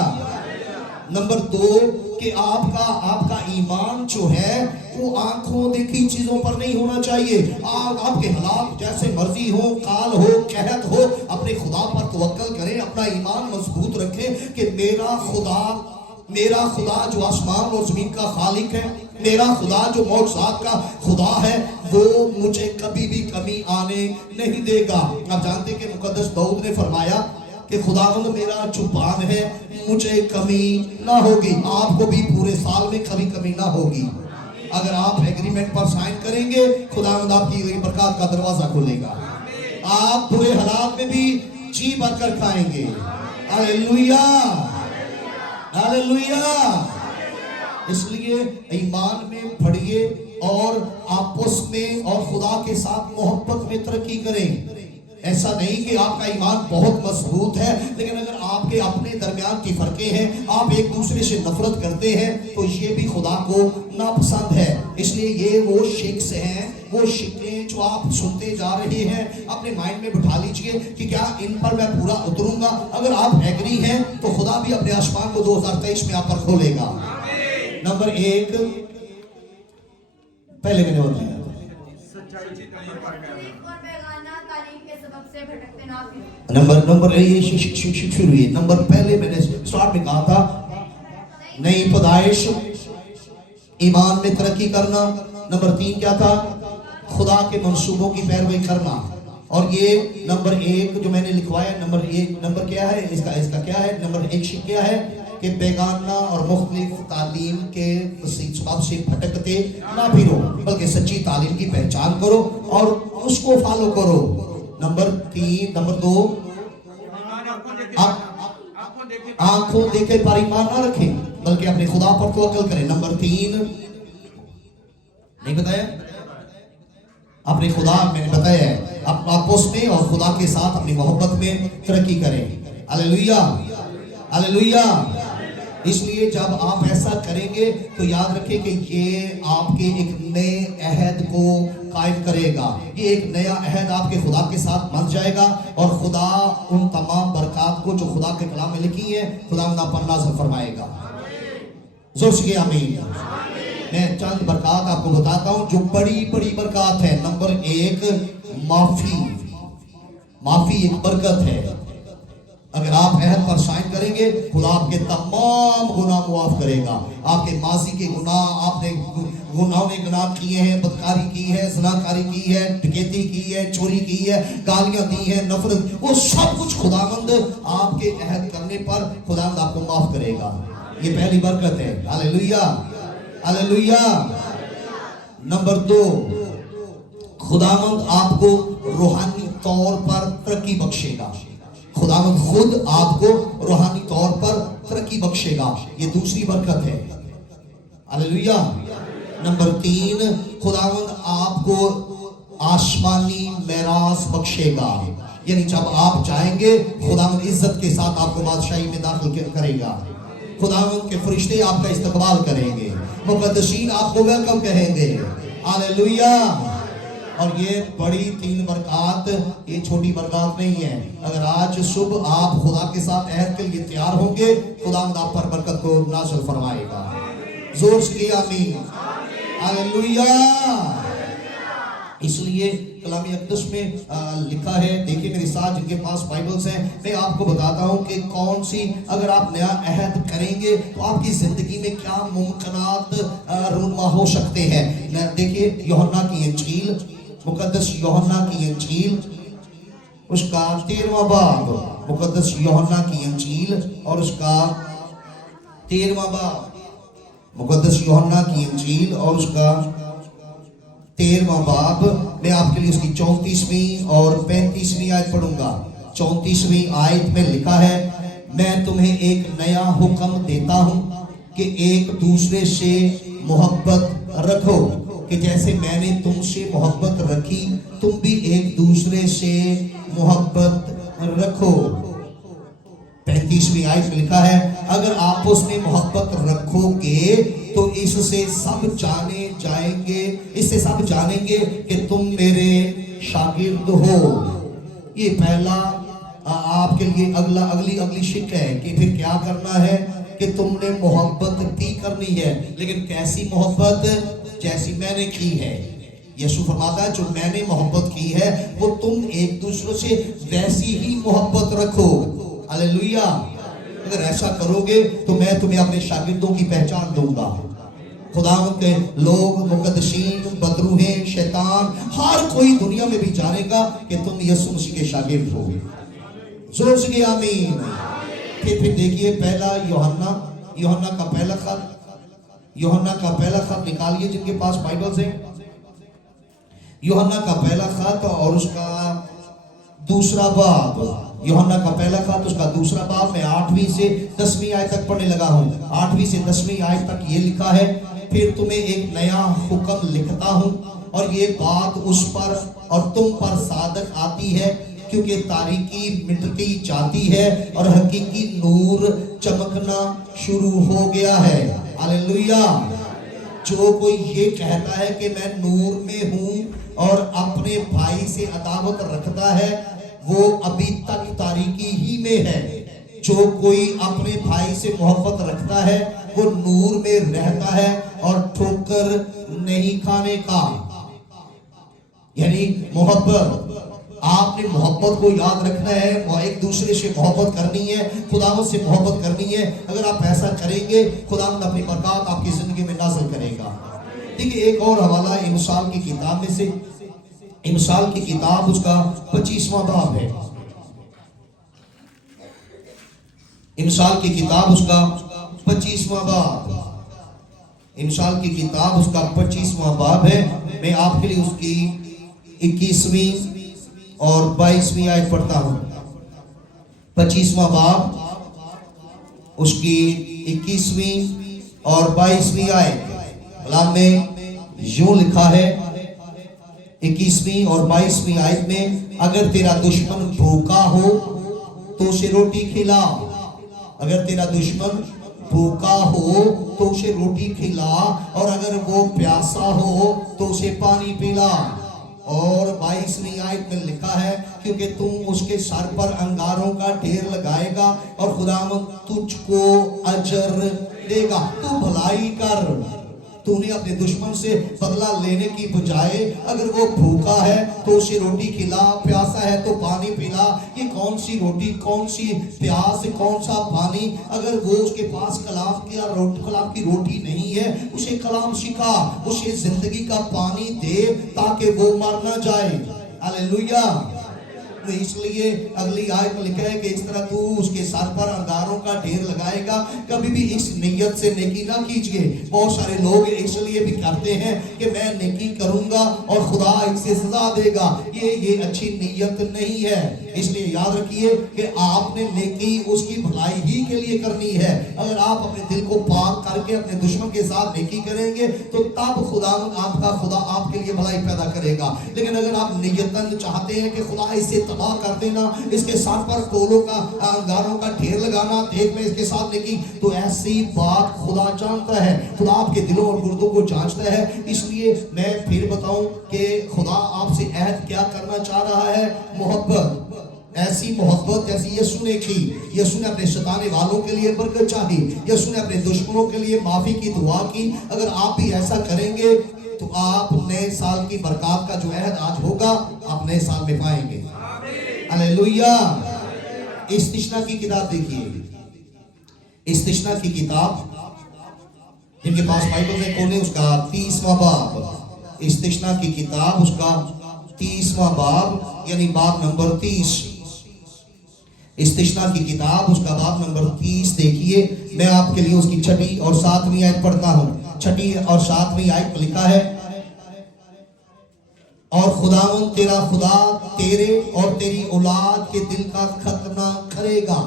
नंबर 2 कि आपका ईमान जो है वो आंखों देखी चीजों पर नहीं होना चाहिए। आपके हालात जैसे मर्जी हो, काल हो, कहत हो, अपने खुदा पर तवक्कल करें, अपना ईमान मजबूत रखें कि मेरा खुदा जो आसमान और जमीन का खालिक है, मेरा खुदा जो मौजूदात का खुदा है, वो मुझे कभी भी कमी आने नहीं देगा। आप जानते हैं कि मुकद्दस दाऊद ने फरमाया कि खुदावंद मेरा जुबान है, मुझे कमी ना होगी। आपको भी पूरे साल में कभी कमी ना होगी। अगर आप एग्रीमेंट पर साइन करेंगे, खुदावंद आपकी बरकत का दरवाजा खोलेगा। आप बुरे हालात में भी जी भरकर खाएंगे। Hallelujah, hallelujah. इसलिए ईमान में बढ़िए और आपस में और खुदा के साथ मोहब्बत में तरक्की करें। ऐसा नहीं कि आपका ईमान बहुत मजबूत है, लेकिन अगर आपके अपने दरमियान की फर्के हैं, आप एक दूसरे से नफरत करते हैं, तो ये भी खुदा को नापसंद है। इसलिए ये वो शिक्स हैं, वो शिकें जो आप सुनते जा रहे हैं, अपने माइंड में बिठा लीजिए कि क्या इन पर मैं पूरा उतरूंगा। अगर आप एग्री हैं तो खुदा भी अपने आसमान को 2023 में आप पर खोलेगा। नंबर 1 पहले मैंने बताया नंबर ये नंबर पहले मैंने स्टार्ट में कहा था, नई पैदाइश, ईमान में तरक्की करना। नंबर 3 क्या था? खुदा के मंसूबों की पैरवी करना। और ये नंबर 1 जो मैंने लिखवाया, नंबर क्या है इसका क्या है? नंबर 1 शिक क्या है कि बेगाना और मुख्तलिफ तालीम के सबब से भटकते ना फिरो, बल्कि सच्ची तालीम की पहचान करो और उसको फॉलो करो। नंबर 2 आंखों देखे पर ईमान ना रखें, बल्कि अपने खुदा पर तवक्कल करें। नंबर 3 नहीं बताया, अपने खुदा मैंने बताया है, आपस में और खुदा के साथ अपनी मोहब्बत में तरक्की करें। Hallelujah, hallelujah. इसलिए जब आप ऐसा करेंगे तो याद रखें कि ये आपके एक नए अहद को कायम करेगा। ये एक नया अहद आपके खुदा के साथ बन जाएगा, और खुदा उन तमाम बरकत को जो खुदा के कलाम में लिखी है, खुदा पर नाज़िल फरमाएगा। जोर से आमीन। मैं चंद बरकत आपको बताता हूं जो बड़ी बड़ी बरकत है। नंबर 1 माफी एक बरकत है। अगर आप अहद पर साइन करेंगे, खुदा आपके तमाम गुनाह मुआफ करेगा। आपके माजी के गुनाह, आपने गुनाह किए हैं, बदकारी की है, ज़नाकारी की है, डकैती की है, चोरी की है, गालियां दी है, नफरत, वो सब कुछ खुदावंद आपके अहद करने पर खुदावंद आपको माफ करेगा। ये पहली बरकत है। Hallelujah, hallelujah. नंबर 2, खुदावंद आपको रूहानी तौर पर तरक्की बख्शेगा। खुदावंद खुद आपको रूहानी तौर पर तरक्की बख्शेगा। ये दूसरी बरकत है। हालेलुया। नंबर 3, खुदावंद आपको आसमानी मेरास बख्शेगा। यानी जब आप चाहेंगे, खुदावंद इज्जत के साथ आपको बादशाही में दाखिल करेगा। खुदावंद के फरिश्ते आपका इस्तकबाल करेंगे, मुकद्दसीन आपको वेलकम कहेंगे। हालेलुया। और ये बड़ी 3 बरकत, ये छोटी बरकत नहीं है। अगर आज सुबह आप खुदा के साथ अहद के लिए तैयार होंगे, खुदावंद आप पर बरकत को नाज़िल फरमाएगा। जोर से आमीन। हालेलुया। इसलिए कलाम अक़दस में लिखा है, देखिए मेरे साथ जिनके पास बाइबल्स हैं, मैं आपको बताता हूं कि कौन सी, अगर आप नया अहद करेंगे तो आपकी जिंदगी में क्या मुमकिनात रूनुमा हो सकते हैं। देखिए यूहन्ना की इंजील, मुकद्दस यूहन्ना की इंजील, उसका 13वां बाब, मुकद्दस यूहन्ना की इंजील और उसका 13वां बाब, मुकद्दस यूहन्ना की इंजील और उसका 13वां बाब। मैं आपके लिए उसकी 34वीं और 35वीं आयत पढ़ूंगा। 34वीं आयत में लिखा है, मैं तुम्हें एक नया हुक्म देता हूं कि एक दूसरे से मोहब्बत रखो, कि जैसे मैंने तुमसे मोहब्बत रखी, तुम भी एक दूसरे से मोहब्बत रखो। 35वीं आयत में लिखा है, अगर आप उसमें मोहब्बत रखोगे तो इससे सब जाने जाएंगे, इससे सब जानेंगे कि तुम मेरे शागिर्द हो। ये पहला आपके लिए अगली शिक है कि फिर क्या करना है, कि तुमने मोहब्बत भी करनी है, लेकिन कैसी मोहब्बत? जैसी मैंने की है। यीशु फरमाता है, जो मैंने मोहब्बत की है वो तुम एक दूसरे से वैसी ही मोहब्बत रखो। हालेलुया। अगर ऐसा करोगे तो मैं तुम्हें अपने शागिर्दों की पहचान दूंगा। खुदावंद के लोग, मुकद्दसीन, बदरूहें, शैतान, हर कोई दुनिया में भी जानेगा कि तुम यीशु मसीह के शागिर्द हो। जोर से आमीन। फिर देखिए पहला यूहन्ना का पहला खत, यूहन्ना का पहला खत निकालिए जिनके पास बाइबल्स हैं। यूहन्ना का पहला खत और उसका दूसरा बाब, यूहन्ना का पहला खत उसका दूसरा बाब। मैं 8वीं से 10वीं आयत तक पढ़ने लगा हूँ। 8वीं से 10वीं आयत तक ये लिखा है, फिर तुम्हें एक नया हुक्म लिखता हूँ और ये बात उस पर और तुम पर सादक आती है, क्योंकि तारीकी मिटती जाती है और हकीकी नूर चमकना शुरू हो गया है। हालेलुया। जो कोई ये कहता है कि मैं नूर में हूँ और अपने भाई से अदावत रखता है, वो अभी तक तारीकी ही में है। जो कोई अपने भाई से मोहब्बत रखता है वो नूर में रहता है और ठोकर नहीं खाने का। यानी मोहब्बत, आपने मोहब्बत को याद रखना है, एक दूसरे से मोहब्बत करनी है, खुदावंद से मोहब्बत करनी है। अगर आप ऐसा करेंगे, खुदावंद अपनी बरकत आपकी जिंदगी में नाज़िल करेगा। देखिए एक और हवाला इमसाल की किताब में से, इमसाल की किताब उसका 25वां बाब है। इमसाल की किताब उसका 25वां बाब, इमसाल की किताब उसका 25वां बाब है। मैं आपके लिए उसकी 21वीं और 22वीं आयत पढ़ता हूं। 25वां बाब उसकी 21वीं और 22वीं आयत कलाम में यूं लिखा है, 21वीं और 22वीं आयत में, अगर तेरा दुश्मन भूखा हो तो उसे रोटी खिला, अगर तेरा दुश्मन भूखा हो तो उसे रोटी खिला, और अगर वो प्यासा हो तो उसे पानी पिला। और 22वीं आयत में लिखा है, क्योंकि तुम उसके सर पर अंगारों का ढेर लगाएगा और खुदावंद तुझको अजर देगा। तू भलाई कर, تو نے اپنے دشمن سے بدلہ لینے کی بجائے اگر وہ بھوکا ہے تو اسے روٹی کھلا، پیاسا ہے تو پانی پلا۔ یہ کون سی روٹی، کون سی پیاس، کون سا پانی؟ اگر وہ اس کے پاس کلام کی روٹی نہیں ہے، اسے کلام سکھا، اسے زندگی کا پانی دے تاکہ وہ مر نہ جائے۔ ہاللیلویہ۔ اس لیے اگلی آیت میں لکھا ہے کہ اس طرح تو اس کے سر پر انگاروں کا ڈھیر لگائے گا۔ کبھی بھی اس نیت سے نیکی نہ کیجئے۔ بہت سارے لوگ اس لیے بھی کرتے ہیں کہ میں نیکی کروں گا اور خدا اس سے سزا دے گا، یہ اچھی نیت نہیں ہے۔ اس لیے یاد رکھیے کہ آپ نے نیکی اس کی بھلائی ہی کے لیے کرنی ہے۔ اگر آپ اپنے دل کو پاک کر کے اپنے دشمن کے ساتھ نیکی کریں گے تو تب خدا آپ کے لیے بھلائی پیدا کرے گا۔ لیکن اگر آپ نیتاً چاہتے ہیں کہ خدا اس سے تباہ کر دینا، اس کے ساتھ پر کولوں کا انگاروں کا ڈھیر لگانا، دیکھ میں اس کے ساتھ نیکی، تو ایسی بات خدا جانتا ہے۔ خدا آپ کے دلوں اور گردوں کو جانچتا ہے۔ اس لیے میں پھر بتاؤں کہ خدا آپ سے عہد کیا کرنا چاہ رہا ہے؟ محبت، ایسی محبت جیسی یسوع نے کی۔ یسوع نے اپنے ستانے والوں کے لیے برکت چاہی، یسوع نے اپنے دشمنوں کے لیے معافی کی دعا کی۔ اگر آپ بھی ایسا کریں گے تو آپ نئے سال کی برکات کا جو عہد آج ہوگا آپ نئے سال میں پائیں گے۔ ہاللیلویہ۔ استثنا کی کتاب دیکھیے، استثنا کی کتاب، جن کے پاس بائبل ہے کھولیں، اس کا 30واں باب، استثنا کی کتاب اس کا 30واں باب، یعنی باب نمبر 30۔ استثنا کی کتاب اس کا باب نمبر 30 دیکھیے۔ میں آپ کے لیے اس کی 6 اور 7 آیت پڑھتا ہوں۔ 6 اور 7 آیت میں لکھا ہے، اور خداوند تیرا خدا تیرے اور تیری اولاد کے دل کا ختنہ کرے گا،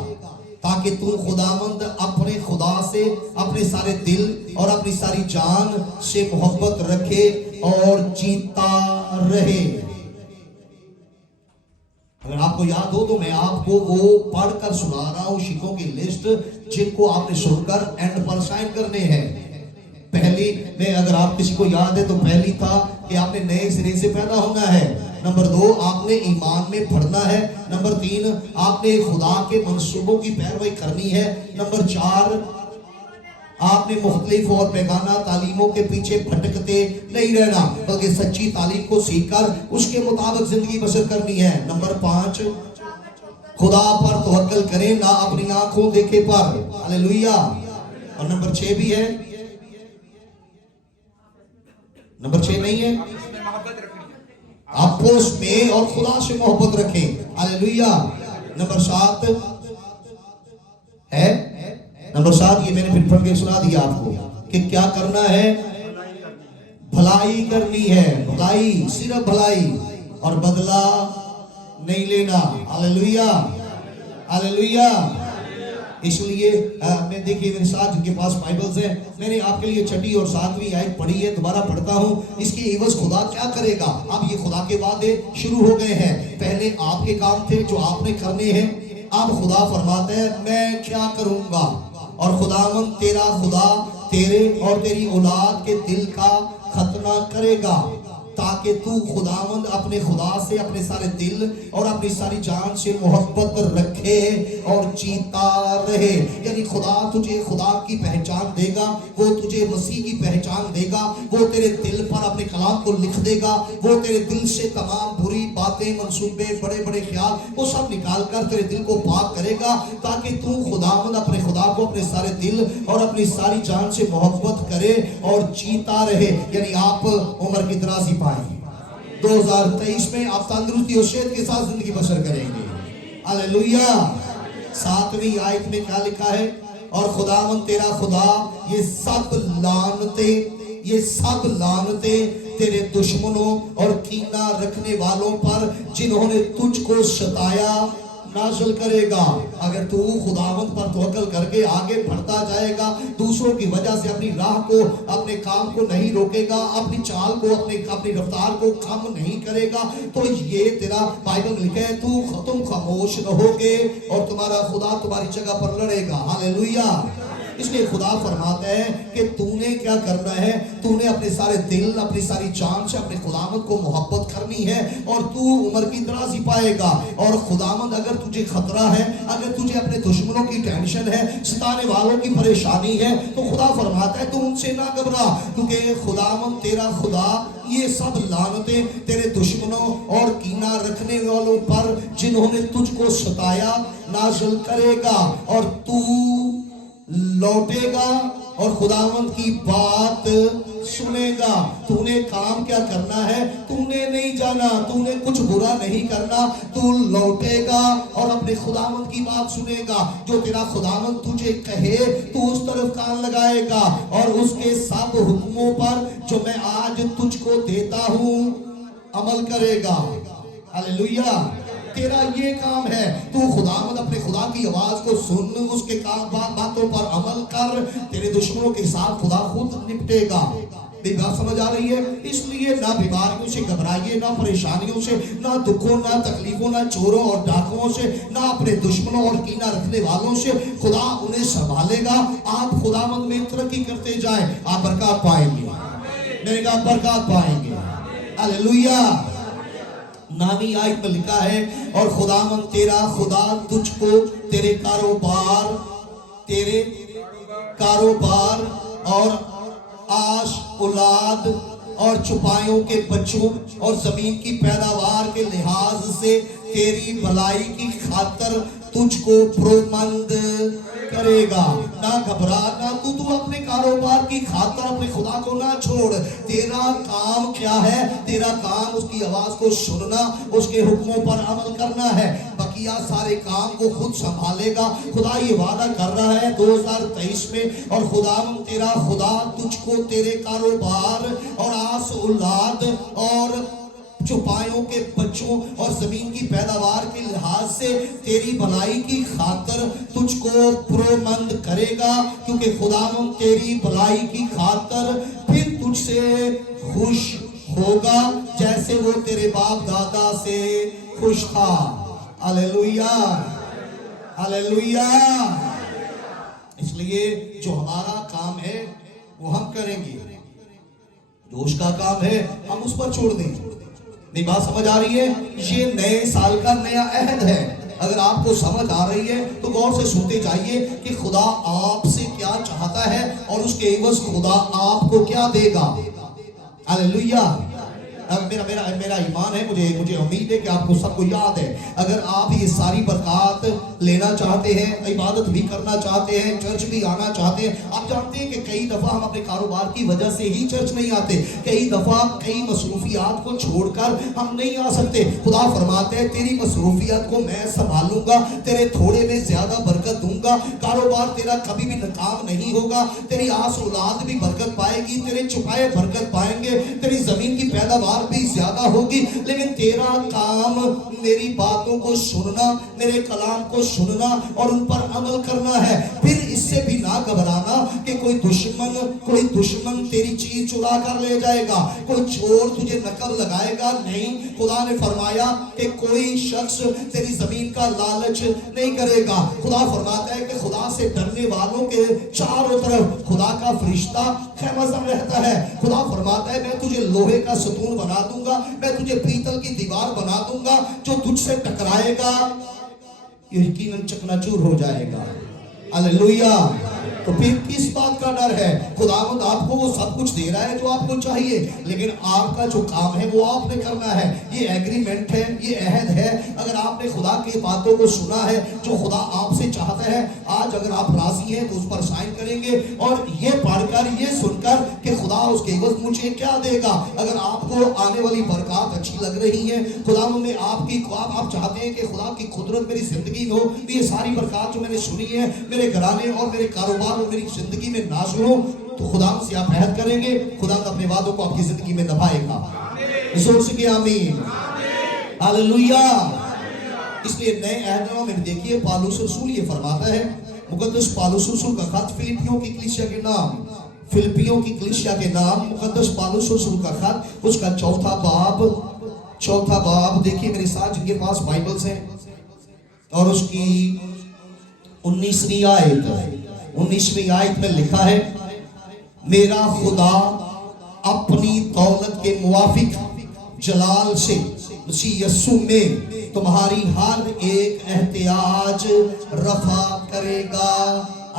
تاکہ تو خداوند اپنے خدا سے اپنے سارے دل اور اپنی ساری جان سے محبت رکھے اور جیتا رہے۔ اگر آپ کو یاد ہو تو میں آپ کو وہ پڑھ کر سنا رہا ہوں شکوں کی لسٹ جن کو آپ نے سن کر اینڈ پر سائن کرنے ہیں۔ پہلی میں اگر آپ کسی کو یاد ہے تو پہلی تھا کہ آپ نے نئے سرے سے پیدا ہونا ہے۔ نمبر 2 آپ نے ایمان میں بڑھنا ہے۔ نمبر 3 آپ نے خدا کے منصوبوں کی پیروی کرنی ہے۔ نمبر 4 آپ نے مختلف اور بیگانہ تعلیموں کے پیچھے بھٹکتے نہیں رہنا، بلکہ سچی تعلیم کو سیکھ کر اس کے مطابق زندگی بسر کرنی ہے۔ نمبر 5 خدا پر توکل کریں، نہ اپنی آنکھوں دیکھے پر۔ ہاللیلویہ۔ اور نمبر 6 بھی ہے، نمبر 6 نہیں ہے، آپس میں اور خدا سے محبت رکھیں۔ ہاللیلویہ۔ نمبر 7 ہے، نمبر 7 یہ میں نے پھر پڑھ کے سنا دیا آپ کو کہ کیا کرنا ہے؟ بھلائی کرنی ہے، بھلائی، صرف بھلائی، اور بدلہ نہیں لینا۔ ہاللیلویہ، ہاللیلویہ۔ اس لیے میں دیکھیے میرے ساتھ جن کے پاس بائبلز ہیں، میں نے آپ کے لیے 6 اور 7 آیت پڑھی ہے، دوبارہ پڑھتا ہوں۔ اس کی عوض خدا کیا کرے گا؟ اب یہ خدا کے وعدے شروع ہو گئے ہیں۔ پہلے آپ کے کام تھے جو آپ نے کرنے ہیں، اب خدا فرماتا ہے میں کیا کروں گا، اور خداوند تیرا خدا تیرے اور تیری اولاد کے دل کا ختنہ کرے گا، تاکہ تو خداوند اپنے خدا سے اپنے سارے دل اور اپنی ساری جان سے محبت رکھے اور جیتا رہے۔ یعنی خدا تجھے خدا کی پہچان دے گا، وہ تجھے مسیح کی پہچان دے گا، وہ تیرے دل پر اپنے کلام کو لکھ دے گا، وہ تیرے دل سے تمام بری باتیں، منصوبے، بڑے بڑے خیال، وہ سب نکال کر تیرے دل کو پاک کرے گا، تاکہ تو خداوند اپنے خدا کو اپنے سارے دل اور اپنی ساری جان سے محبت کرے اور جیتا رہے۔ یعنی آپ عمر کی درازی پائیں، 2023 میں آپ تندرستی اور صحت کے ساتھ زندگی بسر کریں گے۔ ہاللیلویہ۔ 7 آیت میں کیا لکھا ہے؟ اور خداوند تیرا خدا یہ سب لعنتیں تیرے دشمنوں اور کینہ رکھنے والوں پر جنہوں نے تجھ کو ستایا نازل کرے گا۔ اگر تو خداوند پر توکل کر کے آگے بڑھتا جائے گا، دوسروں کی وجہ سے اپنی راہ کو، اپنے کام کو نہیں روکے گا، اپنی چال کو، اپنی رفتار کو کم نہیں کرے گا، تو یہ تیرا بائبل میں لکھا ہے تم خاموش رہو گے اور تمہارا خدا تمہاری جگہ پر لڑے گا۔ ہاللیلویہ۔ اس لیے خدا فرماتا ہے کہ تو نے کیا کرنا ہے؟ تو نے اپنے سارے دل، اپنی ساری جان سے اپنے خداوند کو محبت کرنی لمبی ہے اور تو عمر کی درازی پائے گا. اور خداوند اگر تجھے خطرہ ہے, اگر تجھے اپنے دشمنوں کی ٹینشن ہے, ستانے والوں کی پریشانی ہے, تو خدا فرماتا ہے تو ان سے نہ گھبرا, کیونکہ خداوند تیرا خدا یہ سب لعنتیں تیرے دشمنوں اور کینہ رکھنے والوں پر جنہوں نے تجھ کو ستایا نازل کرے گا, اور تو لوٹے گا اور خداوند کی بات سنے گا. تو نے کام کیا کرنا ہے, تو نے نہیں جانا, تو نے کچھ برا نہیں کرنا, تو لوٹے گا اور اپنے خداوند کی بات سنے گا. جو تیرا خداوند تجھے کہے تو اس طرف کان لگائے گا, اور اس کے سب حکموں پر جو میں آج تجھ کو دیتا ہوں عمل کرے گا. ہاللیلویہ. تیرا یہ کام ہے, تو خداوند اپنے خدا کی آواز کو سن, اس کے باتوں پر عمل کر, تیرے دشمنوں کے ساتھ خدا خود نپٹے گا. میری بات سمجھ آ رہی ہے؟ اس لیے نہ بیماریوں سے گھبرائیے, نہ پریشانیوں سے, نہ دکھوں, نہ تکلیفوں, نہ چوروں اور ڈاکوؤں سے, نہ اپنے دشمنوں اور کینہ رکھنے والوں سے. خدا انہیں سنبھالے گا. آپ خداوند میں ترقی کرتے جائیں, آپ برکات پائیں گے. میرے کہا برکات پائیں گے. ہاللیلویہ. نامی آیت میں لکھا ہے, اور خداوند تیرا خدا تجھ کو تیرے کاروبار اور آش اولاد اور چپائیوں کے بچوں اور زمین کی پیداوار کے لحاظ سے تیری بھلائی کی خاطر تجھ کو پرومند کرے گا. نہ گھبرا, نہ تو اپنے کاروبار کی خاطر اپنے خدا کو نہ چھوڑ. تیرا کام کیا ہے؟ تیرا کام اس کی آواز کو سننا, اس کے حکموں پر عمل کرنا ہے. بقیہ سارے کام کو خود سنبھالے گا. خدا یہ وعدہ کر رہا ہے 2023 میں, اور خداوند تیرا خدا تجھ کو تیرے کاروبار اور آس اولاد اور چپائیوں کے بچوں اور زمین کی پیداوار کے لحاظ سے تیری بھلائی کی خاطر تجھ کو پرومند کرے گا, کیونکہ خداوند تیری بھلائی کی خاطر پھر تجھ سے خوش ہوگا جیسے وہ تیرے باپ دادا سے خوش تھا. ہاللیلویہ. ہاللیلویہ. اس لیے جو ہمارا کام ہے وہ ہم کریں گے, جو اس کا کام ہے ہم اس پر چھوڑ دیں. میری بات سمجھ آ رہی ہے؟ یہ نئے سال کا نیا عہد ہے. اگر آپ کو سمجھ آ رہی ہے تو غور سے سنتے جائیے کہ خدا آپ سے کیا چاہتا ہے اور اس کے عوض خدا آپ کو کیا دے گا. ہاللیلویہ. میرا ایمان ہے, مجھے امید ہے کہ آپ کو سب کو یاد ہے. اگر آپ یہ ساری برکات لینا چاہتے ہیں, عبادت بھی کرنا چاہتے ہیں, چرچ بھی آنا چاہتے ہیں. آپ جانتے ہیں کہ کئی دفعہ ہم اپنے کاروبار کی وجہ سے ہی چرچ نہیں آتے. کئی دفعہ کئی مصروفیات کو چھوڑ کر ہم نہیں آ سکتے. خدا فرماتے ہیں تیری مصروفیات کو میں سنبھالوں گا, تیرے تھوڑے میں زیادہ برکت دوں گا. کاروبار تیرا کبھی بھی ناکام نہیں ہوگا. تیری آس اولاد بھی برکت پائے گی, تیرے چپائے برکت پائیں گے, تیری زمین کی پیداوار بھی زیادہ ہوگی. لیکن تیرا کام میری باتوں کو سننا, میرے کلام کو سننا اور ان پر عمل کرنا ہے. پھر اس سے بھی نہ گھبرانا کہ کوئی دشمن تیری چیز چرا کر لے جائے گا, کوئی چور تجھے نقب لگائے گا. نہیں, خدا نے فرمایا کہ کوئی شخص تیری زمین کا لالچ نہیں کرے گا. خدا فرماتا ہے کہ خدا سے ڈرنے والوں کے چاروں طرف خدا کا فرشتہ خیمہ زن رہتا ہے. خدا فرماتا ہے میں تجھے لوہے کا ستون بنا دوں گا, میں تجھے پیتل کی دیوار بنا دوں گا. جو تجھ سے ٹکرائے گا یہ یقیناً چکنا چور ہو جائے گا. ہاللیلویہ. تو پھر کس بات کا ڈر ہے؟ خداوند آپ کو وہ سب کچھ دے رہا ہے جو آپ کو چاہیے, لیکن آپ کا جو کام ہے وہ آپ نے کرنا ہے. یہ ایگریمنٹ ہے, یہ عہد ہے. اگر آپ نے خدا کی باتوں کو سنا ہے جو خدا آپ سے چاہتا ہے, آج اگر آپ راضی ہیں تو اس پر سائن کریں گے, اور یہ پڑھ کر, یہ سن کر کہ خدا اس کے عوض مجھے کیا دے گا. اگر آپ کو آنے والی برکات اچھی لگ رہی ہیں, خداوند نے آپ چاہتے ہیں کہ خدا کی قدرت میری زندگی میں ہو, یہ ساری برکات جو میں نے سنی ہے میرے گھرانے اور میرے کاروبار اور میری زندگی میں نازل ہو, تو خدا سے آپ عہد کریں گے, خدا اپنے وعدوں کو آپ کی زندگی میں نبھائے گا. زور سے کہ آمین. ہاللیلویہ. اس لیے نئے عہد میں دیکھیے پالوس رسول یہ فرماتا ہے, مقدس پالوس رسول کا خط فلپیوں کی کلیسیا کے نام, فلپیوں کی کلیسیا کے نام, مقدس پالوس رسول کا خط, اس کا چوتھا باب دیکھیے میرے ساتھ جن کے پاس بائبلز ہیں, اور اس کی 19ویں آیت میں لکھا ہے, میرا خدا اپنی دولت کے موافق जलाल से मसीह यस्सु में तुम्हारी हर एक एहतियाज रफा करेगा।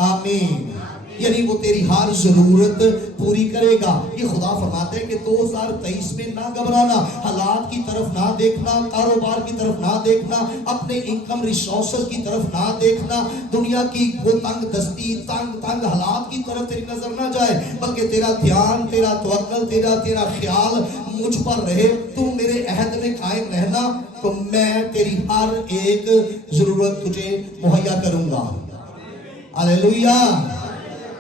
आमीन। यानी वो तेरी हर जरूरत पूरी करेगा। ये खुदा फरमाते हैं कि 2023 में ना घबराना, हालात की तरफ ना देखना, कारोबार की तरफ ना देखना, अपने इनकम रिसोर्सेज की तरफ ना देखना, दुनिया की वो तंग दस्ती, तंग हालात की तरफ तेरी नजर ना जाए, बल्कि तेरा ध्यान, तेरा तवक्कल, तेरा ख्याल मुझ पर रहे। तू मेरे अहद में कायम रहना तो मैं तेरी हर एक जरूरत तुझे मुहैया करूंगा। हालेलुया।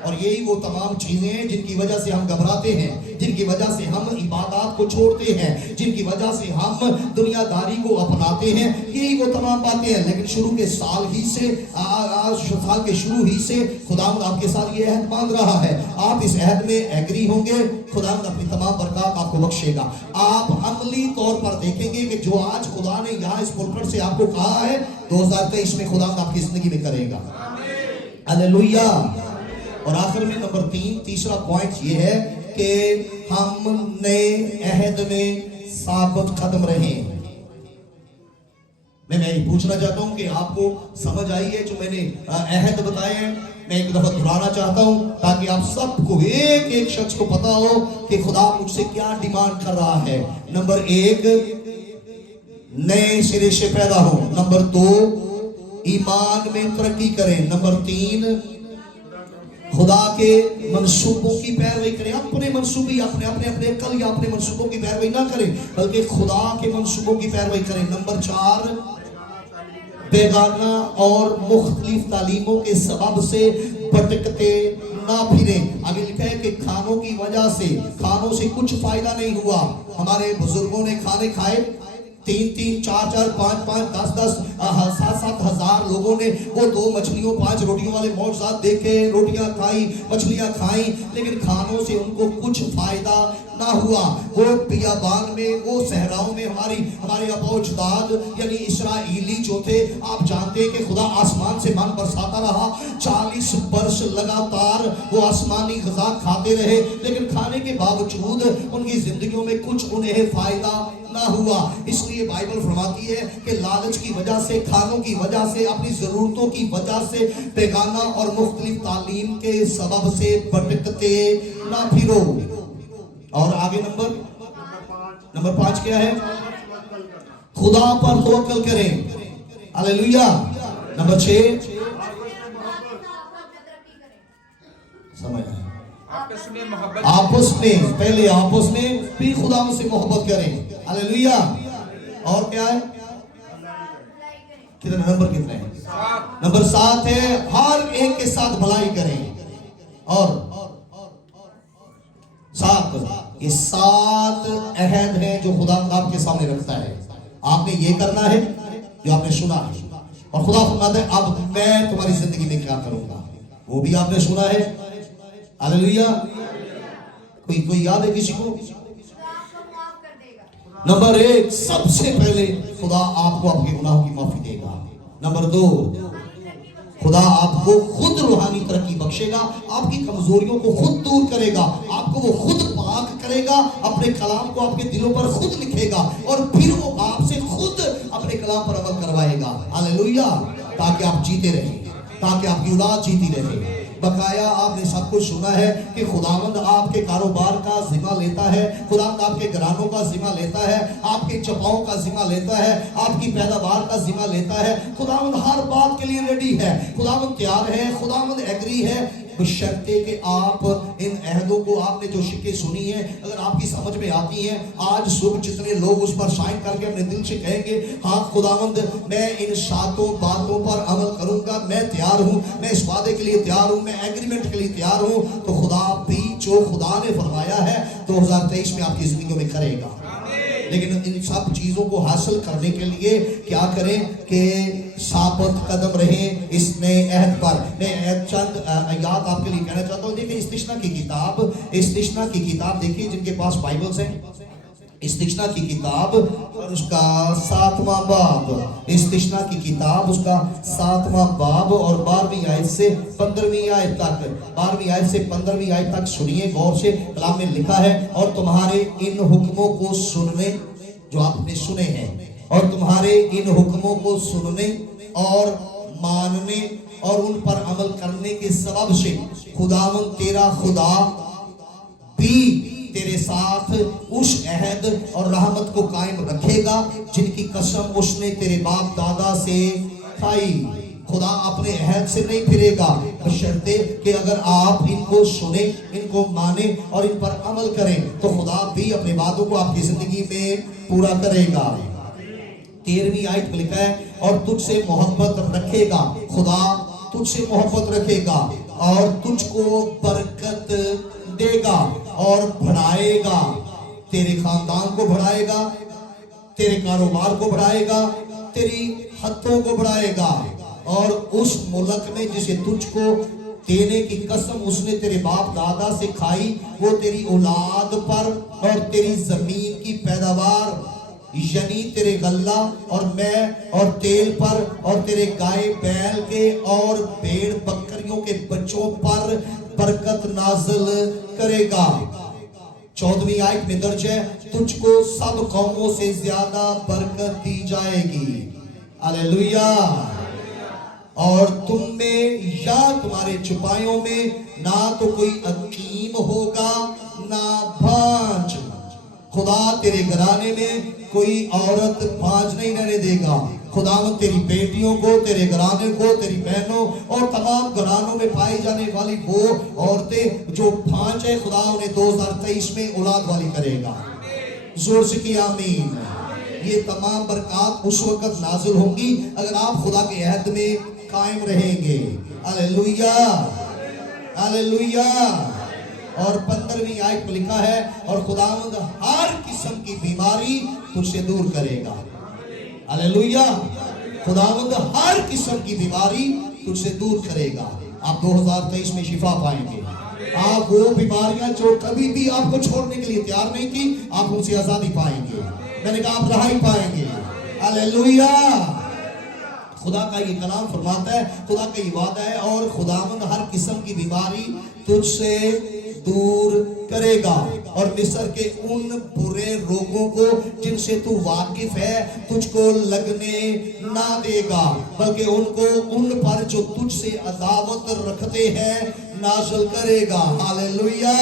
और यही वो तमाम चीजें हैं जिनकी वजह से हम घबराते हैं, जिनकी वजह से हम इबादत को छोड़ते हैं, जिनकी वजह से हम दुनियादारी को अपनाते हैं। यही वो तमाम बातें हैं। लेकिन शुरू के साल ही से, साल के शुरू ही से खुदावंद आपके साथ ये अहद मांग रहा है। आप इस अहद में एग्री होंगे, खुदावंद अपनी तमाम बरकत आपको बख्शेगा। आप अमली तौर पर देखेंगे कि जो आज खुदा ने यहाँ इस पुलपट से आपको कहा है, 2023 में खुदावंद आपकी जिंदगी में करेगा। हालेलुया। और आखिर में नंबर 3, तीसरा पॉइंट ये है कि हम नए अहद में साबित कदम रहें। मैं पूछना चाहता हूं कि आपको समझ आई है जो मैंने अहद बताए हैं। मैं एक दफा दोहराना चाहता हूं ताकि आप सबको, एक एक शख्स को पता हो कि खुदा मुझसे क्या डिमांड कर रहा है। नंबर 1, नए सिरे से पैदा हो। नंबर 2, ईमान में तरक्की करें। नंबर 3, खुदा के मंसूबों की पैरवी करें। अपने मंसूबी, अपने अकल या अपने मंसूबों की पैरवी ना करें, बल्कि खुदा के मंसूबों की पैरवी करें। नंबर 4, बेगाना और मुख्तलिफ तालीमों के सबब से भटकते ना फिरें। आगे लिखा है कि खानों की वजह से, खानों से कुछ फायदा नहीं हुआ। हमारे बुजुर्गों ने खाने खाए, 3-3, 4-4, 5-5, 10-10, 7-7 हजार लोगों ने वो 2 मछलियों 5 रोटियों वाले मौजज़ात देखे, रोटियां खाई, मछलियां खाई, लेकिन खानों से उनको कुछ फायदा ना हुआ। वो बियाबान में, वो सहराओं में हमारे अबोजदाद यानी इस्राएली जो थे, आप जानते हैं कि खुदा आसमान से मन बरसाता रहा। 40 वर्ष लगातार वो आसमानी ग़िज़ा खाते रहे, लेकिन खाने के बावजूद उनकी जिंदगियों में कुछ उन्हें फायदा ना हुआ। इसलिए बाइबल फरमाती है कि लालच की वजह से, खानों की वजह से, अपनी जरूरतों की वजह से, बेगाना और मुख्तलिफ तालीम के सबब से भटकते ना फिरो। और आगे नंबर 5 क्या है? खुदा पर तवक्कल करें। हालेलुया। नंबर 6, समझ आया, आपस में पहले आपस में भी खुदा से मोहब्बत करें। हालेलुया। और क्या है? कितने नंबर कितने हैं? नंबर 7 है हर एक के साथ भलाई करें। और 7, ये 7 अहद हैं जो खुदा आपके सामने रखता है। आपने ये करना है जो आपने सुना है, और खुदा फरमाता है अब मैं तुम्हारी जिंदगी में क्या करूंगा, वो भी आपने सुना है। हालेलुया। कोई याद है किसी को? नंबर 1, सबसे पहले खुदा आपको आपके गुनाहों की माफी देगा। नंबर 2, खुदा आपको खुद रूहानी तरक्की बख्शेगा, आपकी कमजोरियों को खुद दूर करेगा, आपको वो खुद पाक करेगा, अपने कलाम को आपके दिलों पर खुद लिखेगा, और फिर वो आपसे खुद अपने कलाम पर अमल करवाएगा। हालेलुया। ताकि आप जीते रहें, ताकि आपकी औलाद जीती रहे। बकाया आपने सब कुछ सुना है कि खुदावंद आपके कारोबार का जिम्मा लेता है, खुदावंद आपके घरानों का जिम्मा लेता है, आपके चपाओं का जिम्मा लेता है, आपकी पैदावार का जिम्मा लेता है। खुदावंद हर बात के लिए रेडी है, खुदावंद तैयार है, खुदावंद एग्री है, बशर्ते कि आप इन अहदों को, आपने जो शिक्के सुनी है, अगर आपकी समझ में आती हैं, आज सुबह जितने लोग उस पर साइन करके अपने दिल से कहेंगे हाँ खुदावंद मैं इन 7 बातों पर अमल करूंगा, मैं तैयार हूं, मैं इस वादे के लिए तैयार हूं, मैं एग्रीमेंट के लिए तैयार हूं, तो खुदा भी जो खुदा ने फरमाया है 2023 में आपकी जिंदगी में करेगा। लेकिन इन सब चीजों को हासिल करने के लिए क्या करें कि साबित कदम रहें इस नए अहद पर। मैं चंद आयत आपके लिए कहना चाहता हूँ। देखिए इस्तिश्ना की किताब देखिए, जिनके पास बाइबल्स हैं, इस्तिश्ना की किताब और उसका 7वां बाब, इस्तिश्ना की किताब उसका 7वां बाब और 12वीं आयत से 15वीं आयत तक, 12वीं आयत से 15वीं आयत तक सुनिए गौर से। कलाम में लिखा है और तुम्हारे इन हुक्मों को सुनने जो आपने सुने हैं और तुम्हारे इन हुक्मों को सुनने और मानने और उन पर अमल करने के सबब से खुदावंद तेरा खुदा भी तेरे साथ उस अहद और रहमत को कायम रखेगा जिनकी कसम उसने तेरे बाप दादा से खाई। खुदा अपने अहद से नहीं फिरेगा, बशर्ते कि अगर आप इनको सुने, इनको माने और इन पर अमल करें तो खुदा भी अपने वादों को आपकी जिंदगी में पूरा करेगा। 13वीं आयत में लिखा है और तुझसे मोहब्बत रखेगा, खुदा तुझसे मोहब्बत रखेगा और तुझको बरकत देगा और बढ़ाएगा, तेरे खानदान को बढ़ाएगा, तेरे कारोबार को बढ़ाएगा, तेरी हथों को बढ़ाएगा और उस मुल्क में जिसे तुझको देने की कसम उसने तेरे बाप दादा से खाई वो तेरी औलाद पर और तेरी जमीन की पैदावार यानी तेरे गल्ला और मैं और तेल पर और तेरे गाय बैल के और भेड़ बकरियों के बच्चों पर बरकत नाज़िल करेगा। 14वीं आयत में दर्ज है तुझको सब कौमों से ज्यादा बरकत दी जाएगी। हालेलुया। और तुम में या तुम्हारे छुपायों में ना तो कोई अकीम होगा ना भांज। खुदा तेरे घराने में कोई औरत भांज नहीं रहने देगा। खुदावंद तेरी बेटियों को, तेरे घराने को, तेरी बहनों और तमाम घरानों में पाई जाने वाली वो औरतें जो भांज है खुदा उन्हें 2023 में औलाद वाली करेगा। जोर से की आमीन। ये तमाम बरकत उस वक्त नाजिल होंगी अगर आप खुदा के अहद में कायम रहेंगे। Hallelujah, hallelujah. और 15वीं आयत में लिखा है और खुदावंद हर किस्म की बीमारी तुझसे दूर करेगा। हालेलुया। खुदावंद हर किस्म की बीमारी तुझसे दूर करेगा। आप 2023 में शिफा पाएंगे। आप वो बीमारियां जो कभी भी आपको छोड़ने के लिए तैयार नहीं थी, आप उनसे आजादी पाएंगे। मैंने कहा आप रहाई पाएंगे। हालेलुया। खुदा का ये कलाम फरमाता है, खुदा का ये वादा है और खुदावंद हर किस्म की बीमारी तुझसे दूर करेगा और मिस्र के उन बुरे रोगों को जिनसे तू वाकिफ है तुझको लगने ना देगा, बल्कि उनको उन पर जो तुझसे अदावत रखते हैं नाज़िल करेगा। हालेलुया।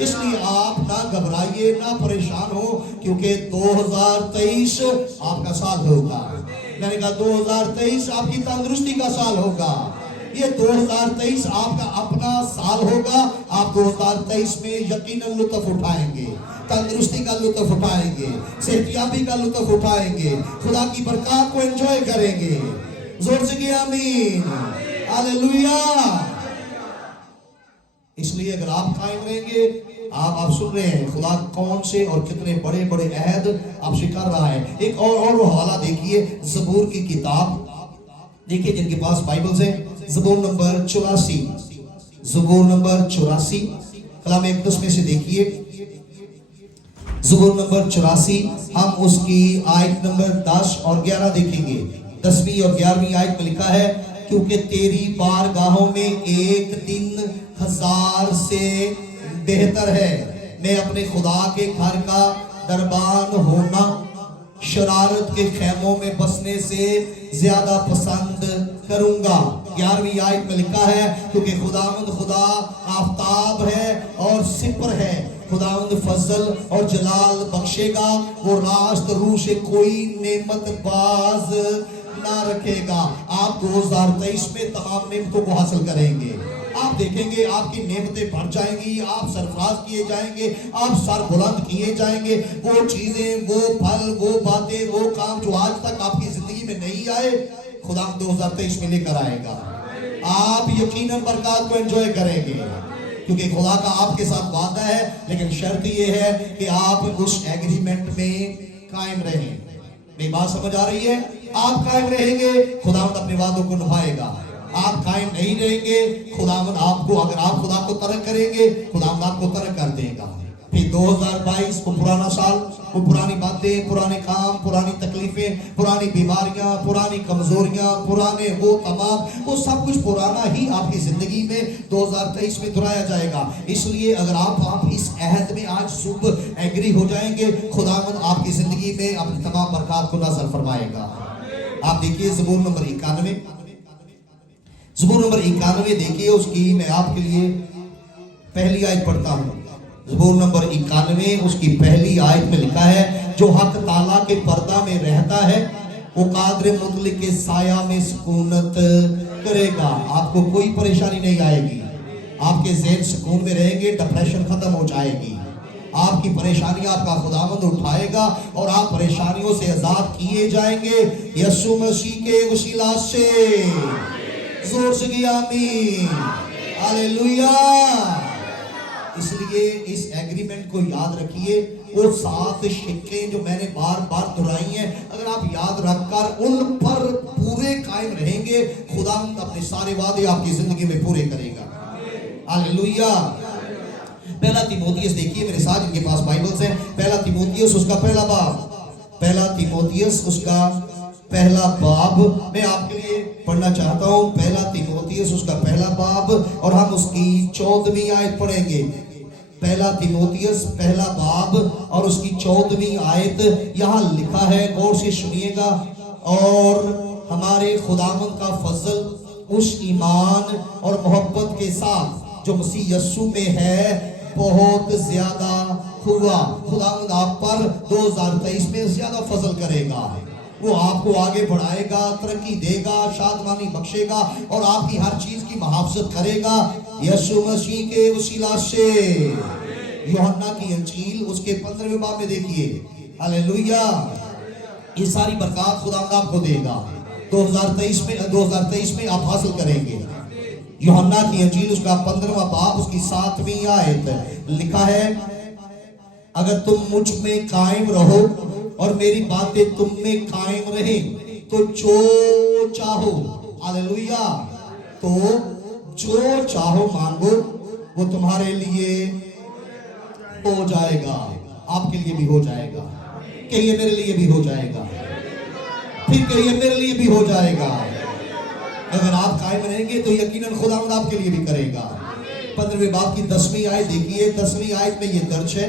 इसलिए आप ना घबराइए ना परेशान हो क्योंकि 2023 आपका साल होगा। मैंने कहा 2023 आपकी तंदुरुस्ती का साल होगा। ये 2023 आपका अपना साल होगा। आप 2023 में यकीनन लुत्फ उठाएंगे, तंदुरुस्ती का लुत्फ उठाएंगे, सेहतयाबी का लुत्फ उठाएंगे, खुदा की बरकत को एंजॉय करेंगे। जोर से की आमीन। हालेलुया। इसलिए अगर आप कायम रहेंगे, आप सुन रहे हैं खुदा कौन से और कितने बड़े बड़े अहद आपसे कर रहा है। एक और हवाला देखिए ज़बूर की किताब, देखिए जिनके पास बाइबल्स है, ज़बूर नंबर 84, ज़बूर नंबर 84 कलाम इक़दस में से देखिए ज़बूर नंबर 84 हम उसकी आयत नंबर 10 और 11 देखेंगे। 10वीं और 11वीं आयत में लिखा है क्योंकि तेरी बारगाहों में एक दिन 1000 से बेहतर है। मैं अपने खुदा के घर का दरबान होना शरारत के खेमों में बसने से ज्यादा पसंद करूंगा। 11वीं आयत में लिखा है क्योंकि खुदावंद खुदा आफताब है और सिपर है, खुदावंद फजल और जलाल बख्शेगा, वो रास्त रूह से कोई नेमत बाज ना रखेगा। आप 2023 में तमाम नेमतों को हासिल करेंगे। आप देखेंगे आपकी नेमतें बढ़ जाएंगी, आप सरफराज किए जाएंगे, आप सर बुलंद किए जाएंगे। वो चीजें, वो फल, वो बातें, वो काम जो आज तक आपकी जिंदगी में नहीं आए, खुदा 2023 में लेकर आएगा। आप यकीनन बरकत को एंजॉय करेंगे क्योंकि खुदा का आपके साथ वादा है, लेकिन शर्त ये है कि आप उस एग्रीमेंट में कायम रहें। मेरी बात समझ आ रही है? आप कायम रहेंगे, खुदावंद अपने वादों को निभाएगा। आप कायम नहीं रहेंगे, खुदावंद आपको, अगर आप खुदा को तर्क करेंगे, खुदावंद आपको तर्क कर देगा। फिर 2022 वो पुराना साल, वो पुरानी बातें, पुराने काम, पुरानी तकलीफें, पुरानी बीमारियां, पुरानी कमजोरियां, पुराने वो तमाम, वो सब कुछ पुराना ही आपकी जिंदगी में 2023 में दोहराया जाएगा। इसलिए अगर आप इस अहद में आज सुबह एग्री हो जाएंगे, खुदावंद आपकी जिंदगी में अपनी तमाम बरकत को नाज़िल फरमाएगा। आप देखिए ज़बूर नंबर 91, ज़बूर नंबर 91 देखिए, उसकी मैं आपके लिए पहली आयत पढ़ता हूँ। ज़बूर नंबर 91 उसकी पहली आयत में लिखा है, जो हक ताला के पर्दा में रहता है वो कादर मुतलक के साया में सुकूनत करेगा। आपको कोई परेशानी नहीं आएगी, आपके ज़हन सुकून में रहेंगे, डिप्रेशन खत्म हो जाएगी, आपकी परेशानियां आपका खुदावंद उठाएगा और आप परेशानियों से आजाद किए जाएंगे यीशु मसीह के वसीला से। जोर से की आमीन, हालेलुया। इसलिए इस एग्रीमेंट को याद रखिए, वो 7 शिक्कें जो मैंने बार बार दोहराई हैं, अगर आप याद रखकर उन पर पूरे कायम रहेंगे, खुदावंद अपने सारे वादे आपकी जिंदगी में पूरे करेगा। हालेलुया। पहला तीमुथियुस देखिए, मेरे साथ इनके पास बाइबल्स हैं। पहला तीमुथियुस उसका पहला बाब, पहला तीमुथियुस उसका पहला बाब मैं आपके लिए पढ़ना चाहता हूँ। पहला तीमुथियुस उसका पहला बाब और हम उसकी 14वीं आयत पढ़ेंगे। पहला तीमुथियुस पहला बाब और उसकी 14वीं आयत यहाँ लिखा है, गौर से सुनिएगा। और हमारे खुदावंद का फजल उस ईमान और मोहब्बत के साथ जो मसीह यीशु में है बहुत ज्यादा हुआ। खुदावंद आप पर 2023 में ज्यादा फजल करेगा, वो आपको आगे बढ़ाएगा, तरक्की देगा, शादमानी बख्शेगा और आपकी हर चीज की मुहाफजत करेगा यीशु मसीह के वसीला से। यूहन्ना की इंजील उसके 15वें बाब में देखिए, हालेलुया। ये सारी बरकत खुदावंद आपको देगा 2023 में आप हासिल करेंगे। यूहन्ना की इंजील उसका 15वां बाब उसकी 7वीं आयत लिखा है, अगर तुम मुझ में कायम रहो और मेरी बातें तुम में कायम रहे तो जो चाहो, हालेलुया, तो जो चाहो मांगो वो तुम्हारे लिए हो जाएगा। आपके लिए भी हो जाएगा, कहिए मेरे लिए भी हो जाएगा, फिर कहिए मेरे लिए भी हो जाएगा। अगर आप कायम रहेंगे तो यकीनन खुदावंद आपके लिए भी करेगा। 15वें बाब की 10वीं आयत देखिए, 10वीं आयत में ये दर्ज है,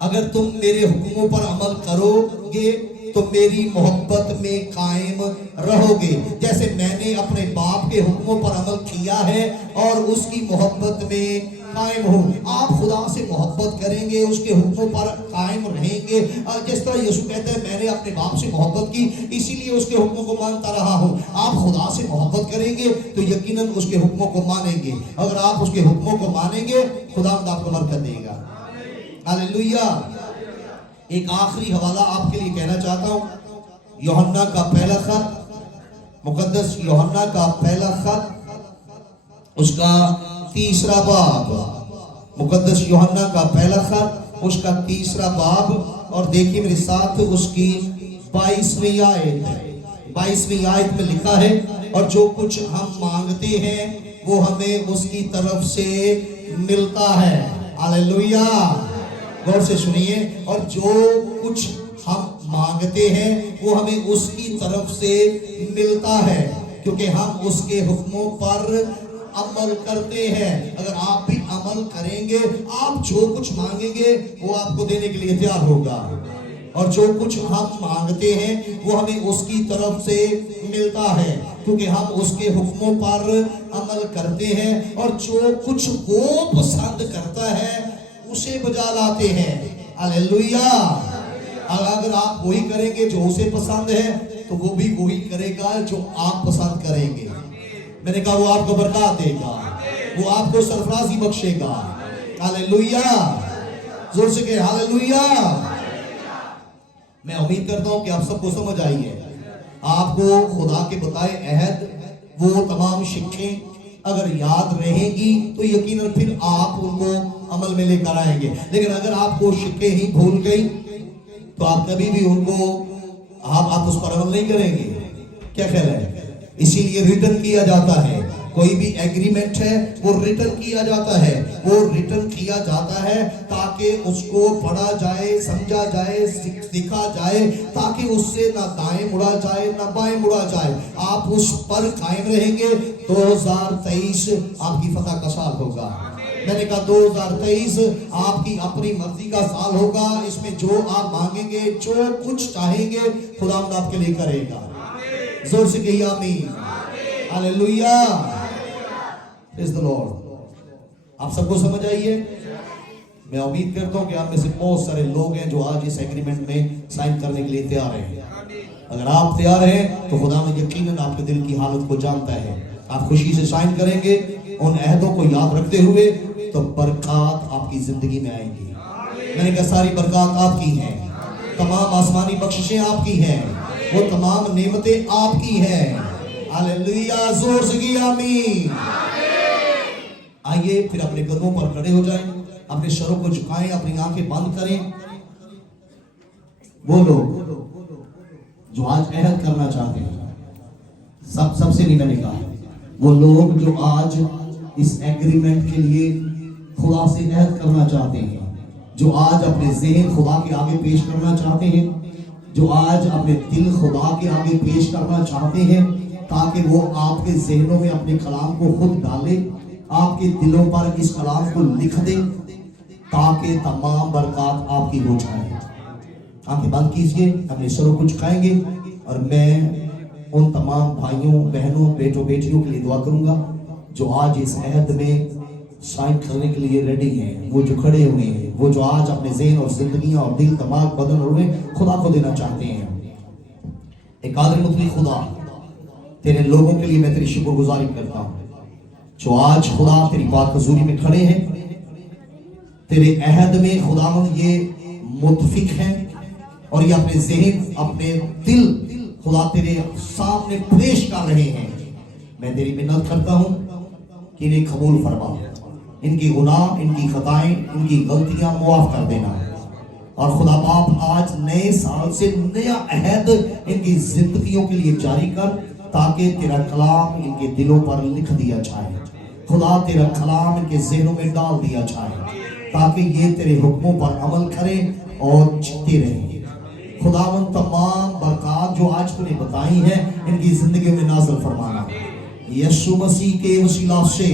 अगर तुम मेरे हुक्मों पर अमल करोगे तो मेरी मोहब्बत में कायम रहोगे, जैसे मैंने अपने बाप के हुक्मों पर अमल किया है और उसकी मोहब्बत में कायम हो। आप खुदा से मोहब्बत करेंगे, उसके हुक्मों पर कायम रहेंगे। और जिस तरह यीशु कहते हैं मैंने अपने बाप से मोहब्बत की इसीलिए उसके हुक्मों को मानता रहा हूँ। आप खुदा से मोहब्बत करेंगे तो यकीनन उसके हुक्मों को मानेंगे। अगर आप उसके हुक्मों को मानेंगे खुदा आपको बरकत देगा। हालेलुया। एक आखिरी हवाला आपके लिए कहना चाहता हूँ, यूहन्ना का पहला खत, मुकद्दस यूहन्ना का पहला खत उसका 3रा बाब, मुकद्दस यूहन्ना का पहला खत उसका 3रा बाब और देखिए मेरे साथ उसकी 22वीं आयत में लिखा है, और जो कुछ हम मांगते हैं वो हमें उसकी तरफ से मिलता है। हालेलुया, गौर से सुनिए, और जो कुछ हम मांगते हैं वो हमें उसकी तरफ से मिलता है क्योंकि हम उसके हुक्मों पर अमल करते हैं। अगर आप भी अमल करेंगे, आप जो कुछ मांगेंगे वो आपको देने के लिए तैयार होगा, और जो कुछ हम मांगते हैं वो हमें उसकी तरफ से मिलता है क्योंकि हम उसके हुक्मों पर अमल करते हैं, और जो कुछ वो पसंद करता है उसे बजा लाते हैं। हालेलुया। अगर आप वही करेंगे जो उसे पसंद है तो वो भी वही करेगा जो आप पसंद करेंगे। मैंने कहा वो आपको बरकत देगा, वो आपको सरफराजी बख्शेगा। हालेलुया, जोर से कहे हालेलुया। मैं उम्मीद करता हूं कि आप सबको समझ आई है। आपको खुदा के बताए अहद वो तमाम शिक्षें अगर याद रहेगी तो यकीनन फिर आप उनको अमल में लेकर आएंगे। लेकिन अगर आपको शिक्के ही भूल गई तो आप कभी भी उनको आप उस पर अमल नहीं करेंगे। क्या ख्याल है? इसीलिए रिटर्न किया जाता है कोई भी एग्रीमेंट है वो रिटर्न किया जाता है, वो रिटर्न किया जाता है ताकि उसको पढ़ा जाए, समझा जाए, सीखा जाए, ताकि उससे ना दाएं मुड़ा जाए ना बाएं मुड़ा जाए। आप उस पर कायम रहेंगे, 2023 आपकी फतह का साल होगा। मैंने कहा 2023 आपकी अपनी मर्जी का साल होगा। इसमें जो आप मांगेंगे, जो कुछ चाहेंगे, खुदावंद आपके लिए करेगा। जोर से कहिए आमीन, हालेलुया, प्रेज़ द लॉर्ड। आप सबको समझ आई है? मैं उम्मीद करता हूं कि आप में से बहुत सारे लोग हैं जो आज इस एग्रीमेंट में साइन करने के लिए तैयार हैं। अगर आप तैयार हैं तो खुदावंद यकीनन आपके दिल की हालत को जानता है। आप खुशी से साइन करेंगे उन अहदों को याद रखते हुए, तो बरकत आपकी जिंदगी में आएंगी। मैंने कहा सारी बरकत आपकी हैं, तमाम आसमानी बख्शिशें आपकी हैं, वो तमाम नेमतें आपकी हैं। हालेलुया, जोर से की आमीन। आइए फिर अपने कदमों पर खड़े हो जाएं, अपने सरों को झुकाएं, अपनी आंखें बंद करें। वो लोग जो आज अहद करना चाहते हैं, सबसे नहीं मैंने कहा, वो लोग जो आज इस एग्रीमेंट के लिए खुदा से अहद करना चाहते हैं, जो आज अपने ज़हन खुदा के आगे पेश करना चाहते हैं, जो आज अपने दिल खुदा के आगे पेश करना चाहते हैं, ताकि वो आपके ज़हनों में अपने कलाम को खुद डाले, आपके दिलों पर इस कलाम को लिख दे, ताकि तमाम बरकत आपकी हो जाए। आंखें बंद कीजिए, अपने सरों को झुकाएंगे और मैं उन तमाम भाइयों, बहनों, बेटों, बेटियों के लिए दुआ करूंगा जो आज इस अहद में साइन करने के लिए रेडी हैं, वो जो खड़े हुए हैं, वो जो आज अपने ज़हन और जिंदगियां और दिल, दिमाग, बदन और रूह खुदा को देना चाहते हैं। एक कादिर मुतलक खुदा, तेरे लोगों के लिए मैं तेरी शुक्रगुजारी करता हूँ जो आज खुदा तेरी पाक हजूरी में खड़े हैं, तेरे अहद में खुदावंद ये मुतफिक हैं और ये अपने ज़हन, अपने दिल खुदा तेरे सामने पेश कर रहे हैं। मैं तेरी मिन्नत करता हूँ कि इन्हें कबूल फरमा, इनकी गुनाह, इनकी खताएं, इनकी गलतियां मुआफ कर देना। और खुदा बाप आज नए साल से नया अहद इनकी जिंदगियों के लिए जारी कर, ताकि तेरा कलाम इनके दिलों पर लिख दिया जाए। खुदा तेरा कलाम इनके ज़हनों में डाल दिया जाए, ताकि ये तेरे हुक्मों पर अमल करें और जीते रहें। खुदावंद तमाम बरकत जो आज तूने बताई हैं, इनकी जिंदगी में नाज़िल फरमाना यीशु मसीह के वसीला से,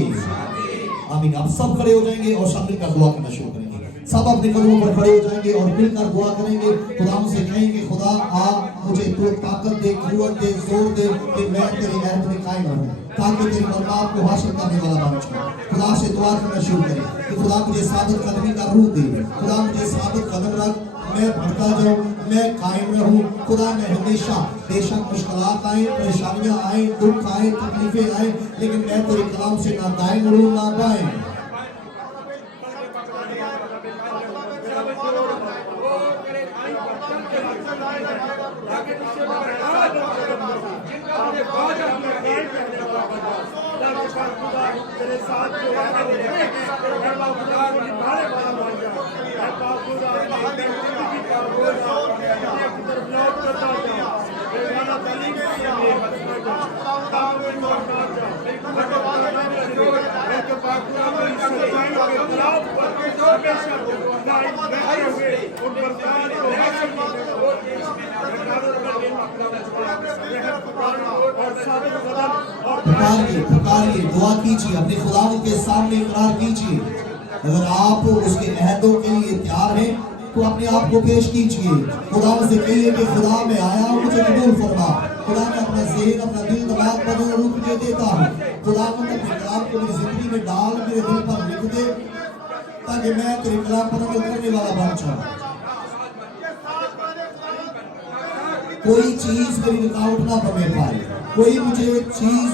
आमीन। आप सब खड़े हो जाएंगे और सब मिलकर दुआ करना शुरू करेंगे। सब अपने कदमों पर खड़े हो जाएंगे और मिलकर दुआ करेंगे। खुदा से कहेंगे, खुदा आप मुझे तो ताकत दे, कुव्वत दे, जोर दे कि मैं तेरे अहद में कायम रहूं, ताकि तेरी बरकत को हासिल करने वाला बन जाऊं। खुदा से दुआ करना शुरू करें कि खुदा मुझे साबित कदमी का रूह दे, खुदा मुझे साबित कदम रख, मैं बढ़ता जाऊं, मैं कायम रहूं। खुदा मैं हमेशा, बेशक मुश्किलात आए, परेशानियां आए, दुख आए, तकलीफें आए, लेकिन मैं तेरे कलाम से ना दाएं मुड़ूं ना बाएं। पुकारिए, दुआ कीजिए, अपने खुदा के सामने इकरार कीजिए। अगर आप उसके अहदों के लिए तैयार हैं तो अपने आप को पेश कीजिए। खुदा से कहिए कि खुदा मैं आया हूँ, मुझे कबूल फरमा। खुदा मैं अपना ज़हन, अपना दिल, दिमाग, बदन और रूह तुझे देता हूँ। खुदा अपने कलाम को मेरी जिंदगी में डाल, मेरे दिल पर लिख दे, ताकि मैं तेरे कलाम पर अमल करने वाला बन जाऊं। कोई चीज मेरी रुकावट ना बने पाए, कोई मुझे चीज,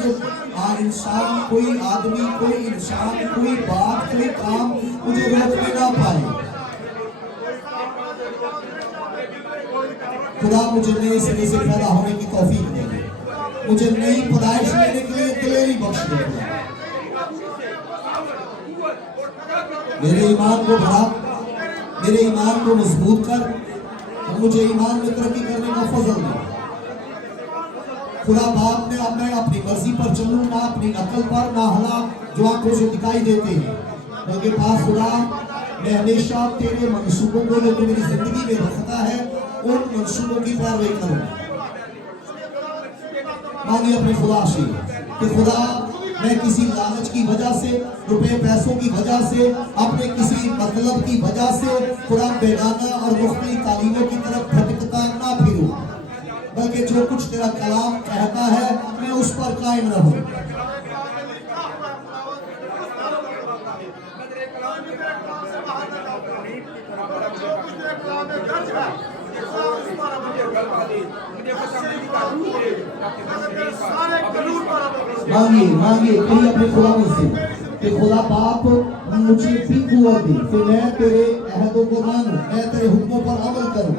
इंसान, कोई आदमी, कोई इंसान, कोई बात, कोई काम मुझे रोकने ना पाए। खुदा मुझे नए सिरे से पैदा होने की तौफीक दे, मुझे नई पैदाइश लेने के लिए दिलेरी बख्श दे। मेरे ईमान को बढ़ा, मेरे ईमान को मजबूत कर और मुझे ईमान में तरक्की करने का फजल दे। खुदा बाप ने अब मैं अपनी मर्जी पर चलूं, ना अपनी अकल पर, ना हालात जो आंखों से दिखाई देते हैं, बल्कि पास खुदा मैं हमेशा तेरे मंसूबों को जो तू मेरी जिंदगी में रखता है उन मंसूबों की पैरवी करूं। मांगे अपने खुदा से कि खुदा मैं किसी लालच की वजह से, रुपए पैसों की वजह से, अपने किसी मतलब की वजह से खुदा बेगाना और मुख्तलिफ तालीमों की तरफ भटकता ना फिरूं, बल्कि जो कुछ तेरा कलाम कहता है मैं उस पर कायम रहूं। मांगिए कहीं अपने खुदा से कि खुदा बाप मुझे भी कुव्वत दे कि मैं तेरे अहदों को मानूं, मैं तेरे हुक्मों पर अमल करूं।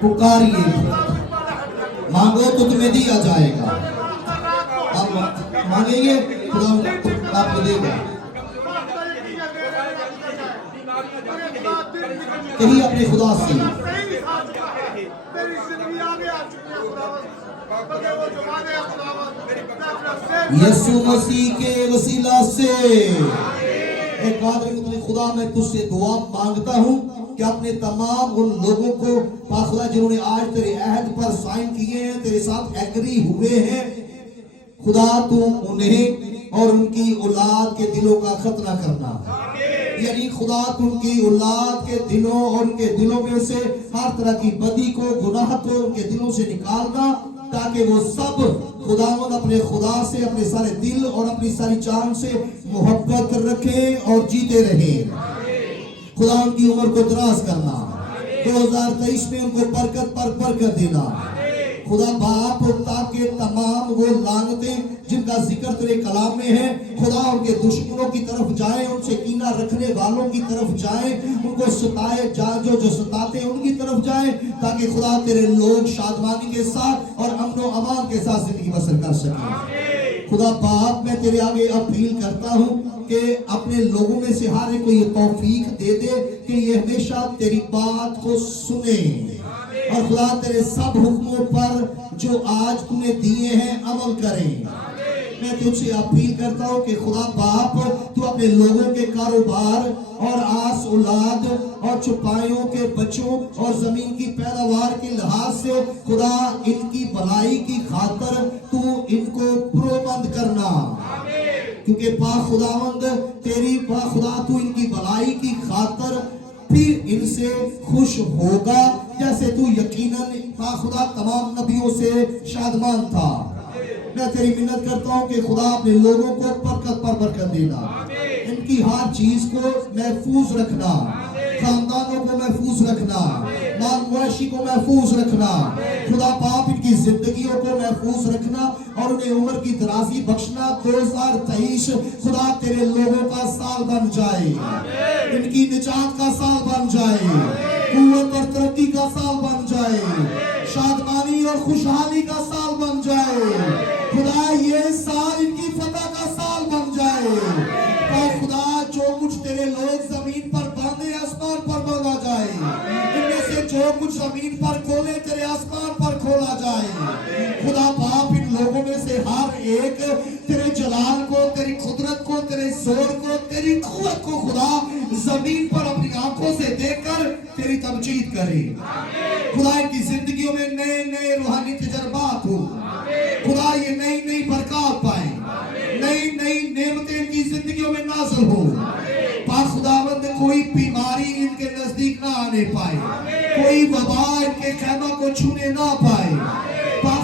पुकारिए, मांगो तो तुम्हें दिया जाएगा। आप मांगेंगे खुदा आपको देगा। कहीं अपने खुदा से यीशु मसीह के वसीला से एक आदमी खुदा मैं तुझसे दुआ मांगता हूँ कि अपने तमाम उन लोगों को खुदा जिन्होंने आज तेरे अहद पर साइन किए हैं, तेरे साथ एग्री हुए हैं, खुदा तू उन्हें और उनकी औलाद के दिलों का खतना करना, यानी खुदा उनकी औलाद के दिलों और उनके दिलों में से हर तरह की बदी को, गुनाह को उनके दिलों से निकालना, ताकि वो सब खुदावंद अपने खुदा से अपने सारे दिल और अपनी सारी जान से मोहब्बत रखें और जीते रहें। खुदा उनकी उम्र को दराज करना, 2023 में उनको बरकत पर बरकत देना। खुदा बाप ताकि तमाम वो लानतें जिनका जिक्र तेरे कलाम में है, खुदा उनके दुश्मनों की तरफ जाए, उनसे कीना रखने वालों की तरफ जाए, उनको सताए जो सताते हैं उनकी तरफ जाए, ताकि खुदा तेरे लोग शादमानी के साथ और अमन व अमान के साथ जिंदगी बसर कर सकें। खुदा बाप मैं तेरे आगे अपील करता हूँ कि अपने लोगों में से हर एक को ये तौफीक दे दे कि ये हमेशा तेरी बात को सुने और खुदा तेरे सब हुक्मों पर जो आज तूने दिए हैं अमल करें। मैं तुझसे अपील करता हूँ कि खुदा बाप तू अपने लोगों के कारोबार और आस औलाद और चौपाइयों के बच्चों और जमीन की पैदावार के लिहाज से खुदा इनकी भलाई की खातर तू इनको प्रोबंद करना, क्योंकि खुदावंद तेरी खुदा तू इनकी भलाई की खातर फिर इनसे खुश होगा, जैसे तू यकीनन खुदा तमाम नबियों से शादमान था। मैं तेरी मिन्नत करता हूँ कि खुदा अपने लोगों को बरकत पर बरकत देना, इनकी हर चीज को महफूज रखना, खानदानों को महफूज रखना, माल मवेशी को महफूज रखना, खुदा बाप इनकी जिंदगियों को महफूज रखना और उन्हें उम्र की दराजी बख्शना। 2023 खुदा तेरे लोगों का साल बन जाए, इनकी निजात का साल बन जाए, कुव्वत और तरक्की का साल बन जाए, शादमानी और खुशहाली का साल बन जाए। खुदा ये साल इनकी फतह का साल बन जाए और खुदा जो कुछ तेरे लोग जमीन पर बांधे आसमान पर बांधा जाए, इनमें से जो कुछ जमीन पर खोले तेरे आसमान पर खोला जाए। खुदा बाप इन लोगों में से हर एक तेरे जलाल को, तेरी कुदरत को, तेरे जोर को, तेरी कुव्वत को खुदा जमीन पर अपनी आंखों से देखकर तेरी तमजीद करे। खुदा इनकी जिंदगियों में नए नए रूहानी तजर्बात हो, खुदा ये नई नई बरकत पाए, नई नई नेमतें इनकी जिंदगियों में नाज़िल हो। खुदावंद कोई बीमारी इनके नजदीक ना आने पाए, कोई वबा इनके खैमा को छूने ना पाए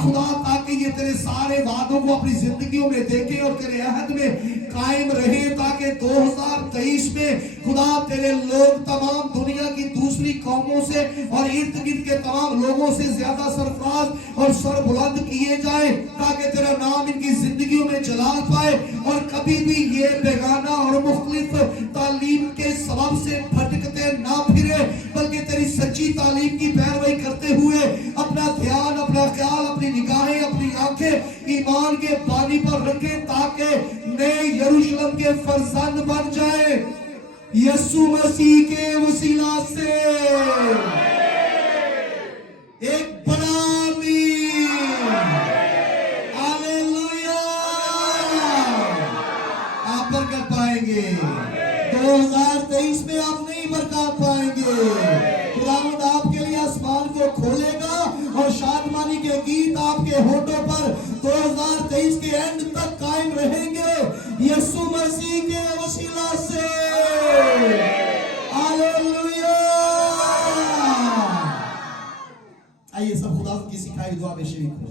खुदा, ताकि ये तेरे तेरे सारे वादों को अपनी जिंदगियों में देखें और तेरे अहद में कायम रहे, ताकि 2023 में खुदा तेरे लोग तमाम दुनिया की दूसरी कौमों से और इर्द गिर्द के तमाम लोगों से ज्यादा सरफराज और सरबुलंद किए जाए, ताकि तेरा नाम इनकी जिंदगियों में जलाल पाए और कभी भी ये बेगाना और मुख्तलिफ तालीम के सबब से भटकते ना फिरे, बल्कि तेरी सच्ची तालीम की पैरवी करते हुए अपना ध्यान, अपना ख्याल, अपनी निगाहें, अपनी आंखें ईमान के पानी पर रखें, ताकि नए यरूशलेम के फरजंद बन जाए यीशु मसीह के वसीला से। एक बड़ा आमीन, हालेलुया। आप बरकत पाएंगे 2023 में, आप नई बरकत पाएंगे। खुदावंद आपके लिए आसमान को खोलेगा और शादमानी के गीत आपके होठों पर 2023 के एंड तक कायम रहेंगे यीशु मसीह के वसीला से। हालेलुया। आइए सब खुदा की सिखाई दुआ में शरीक हो।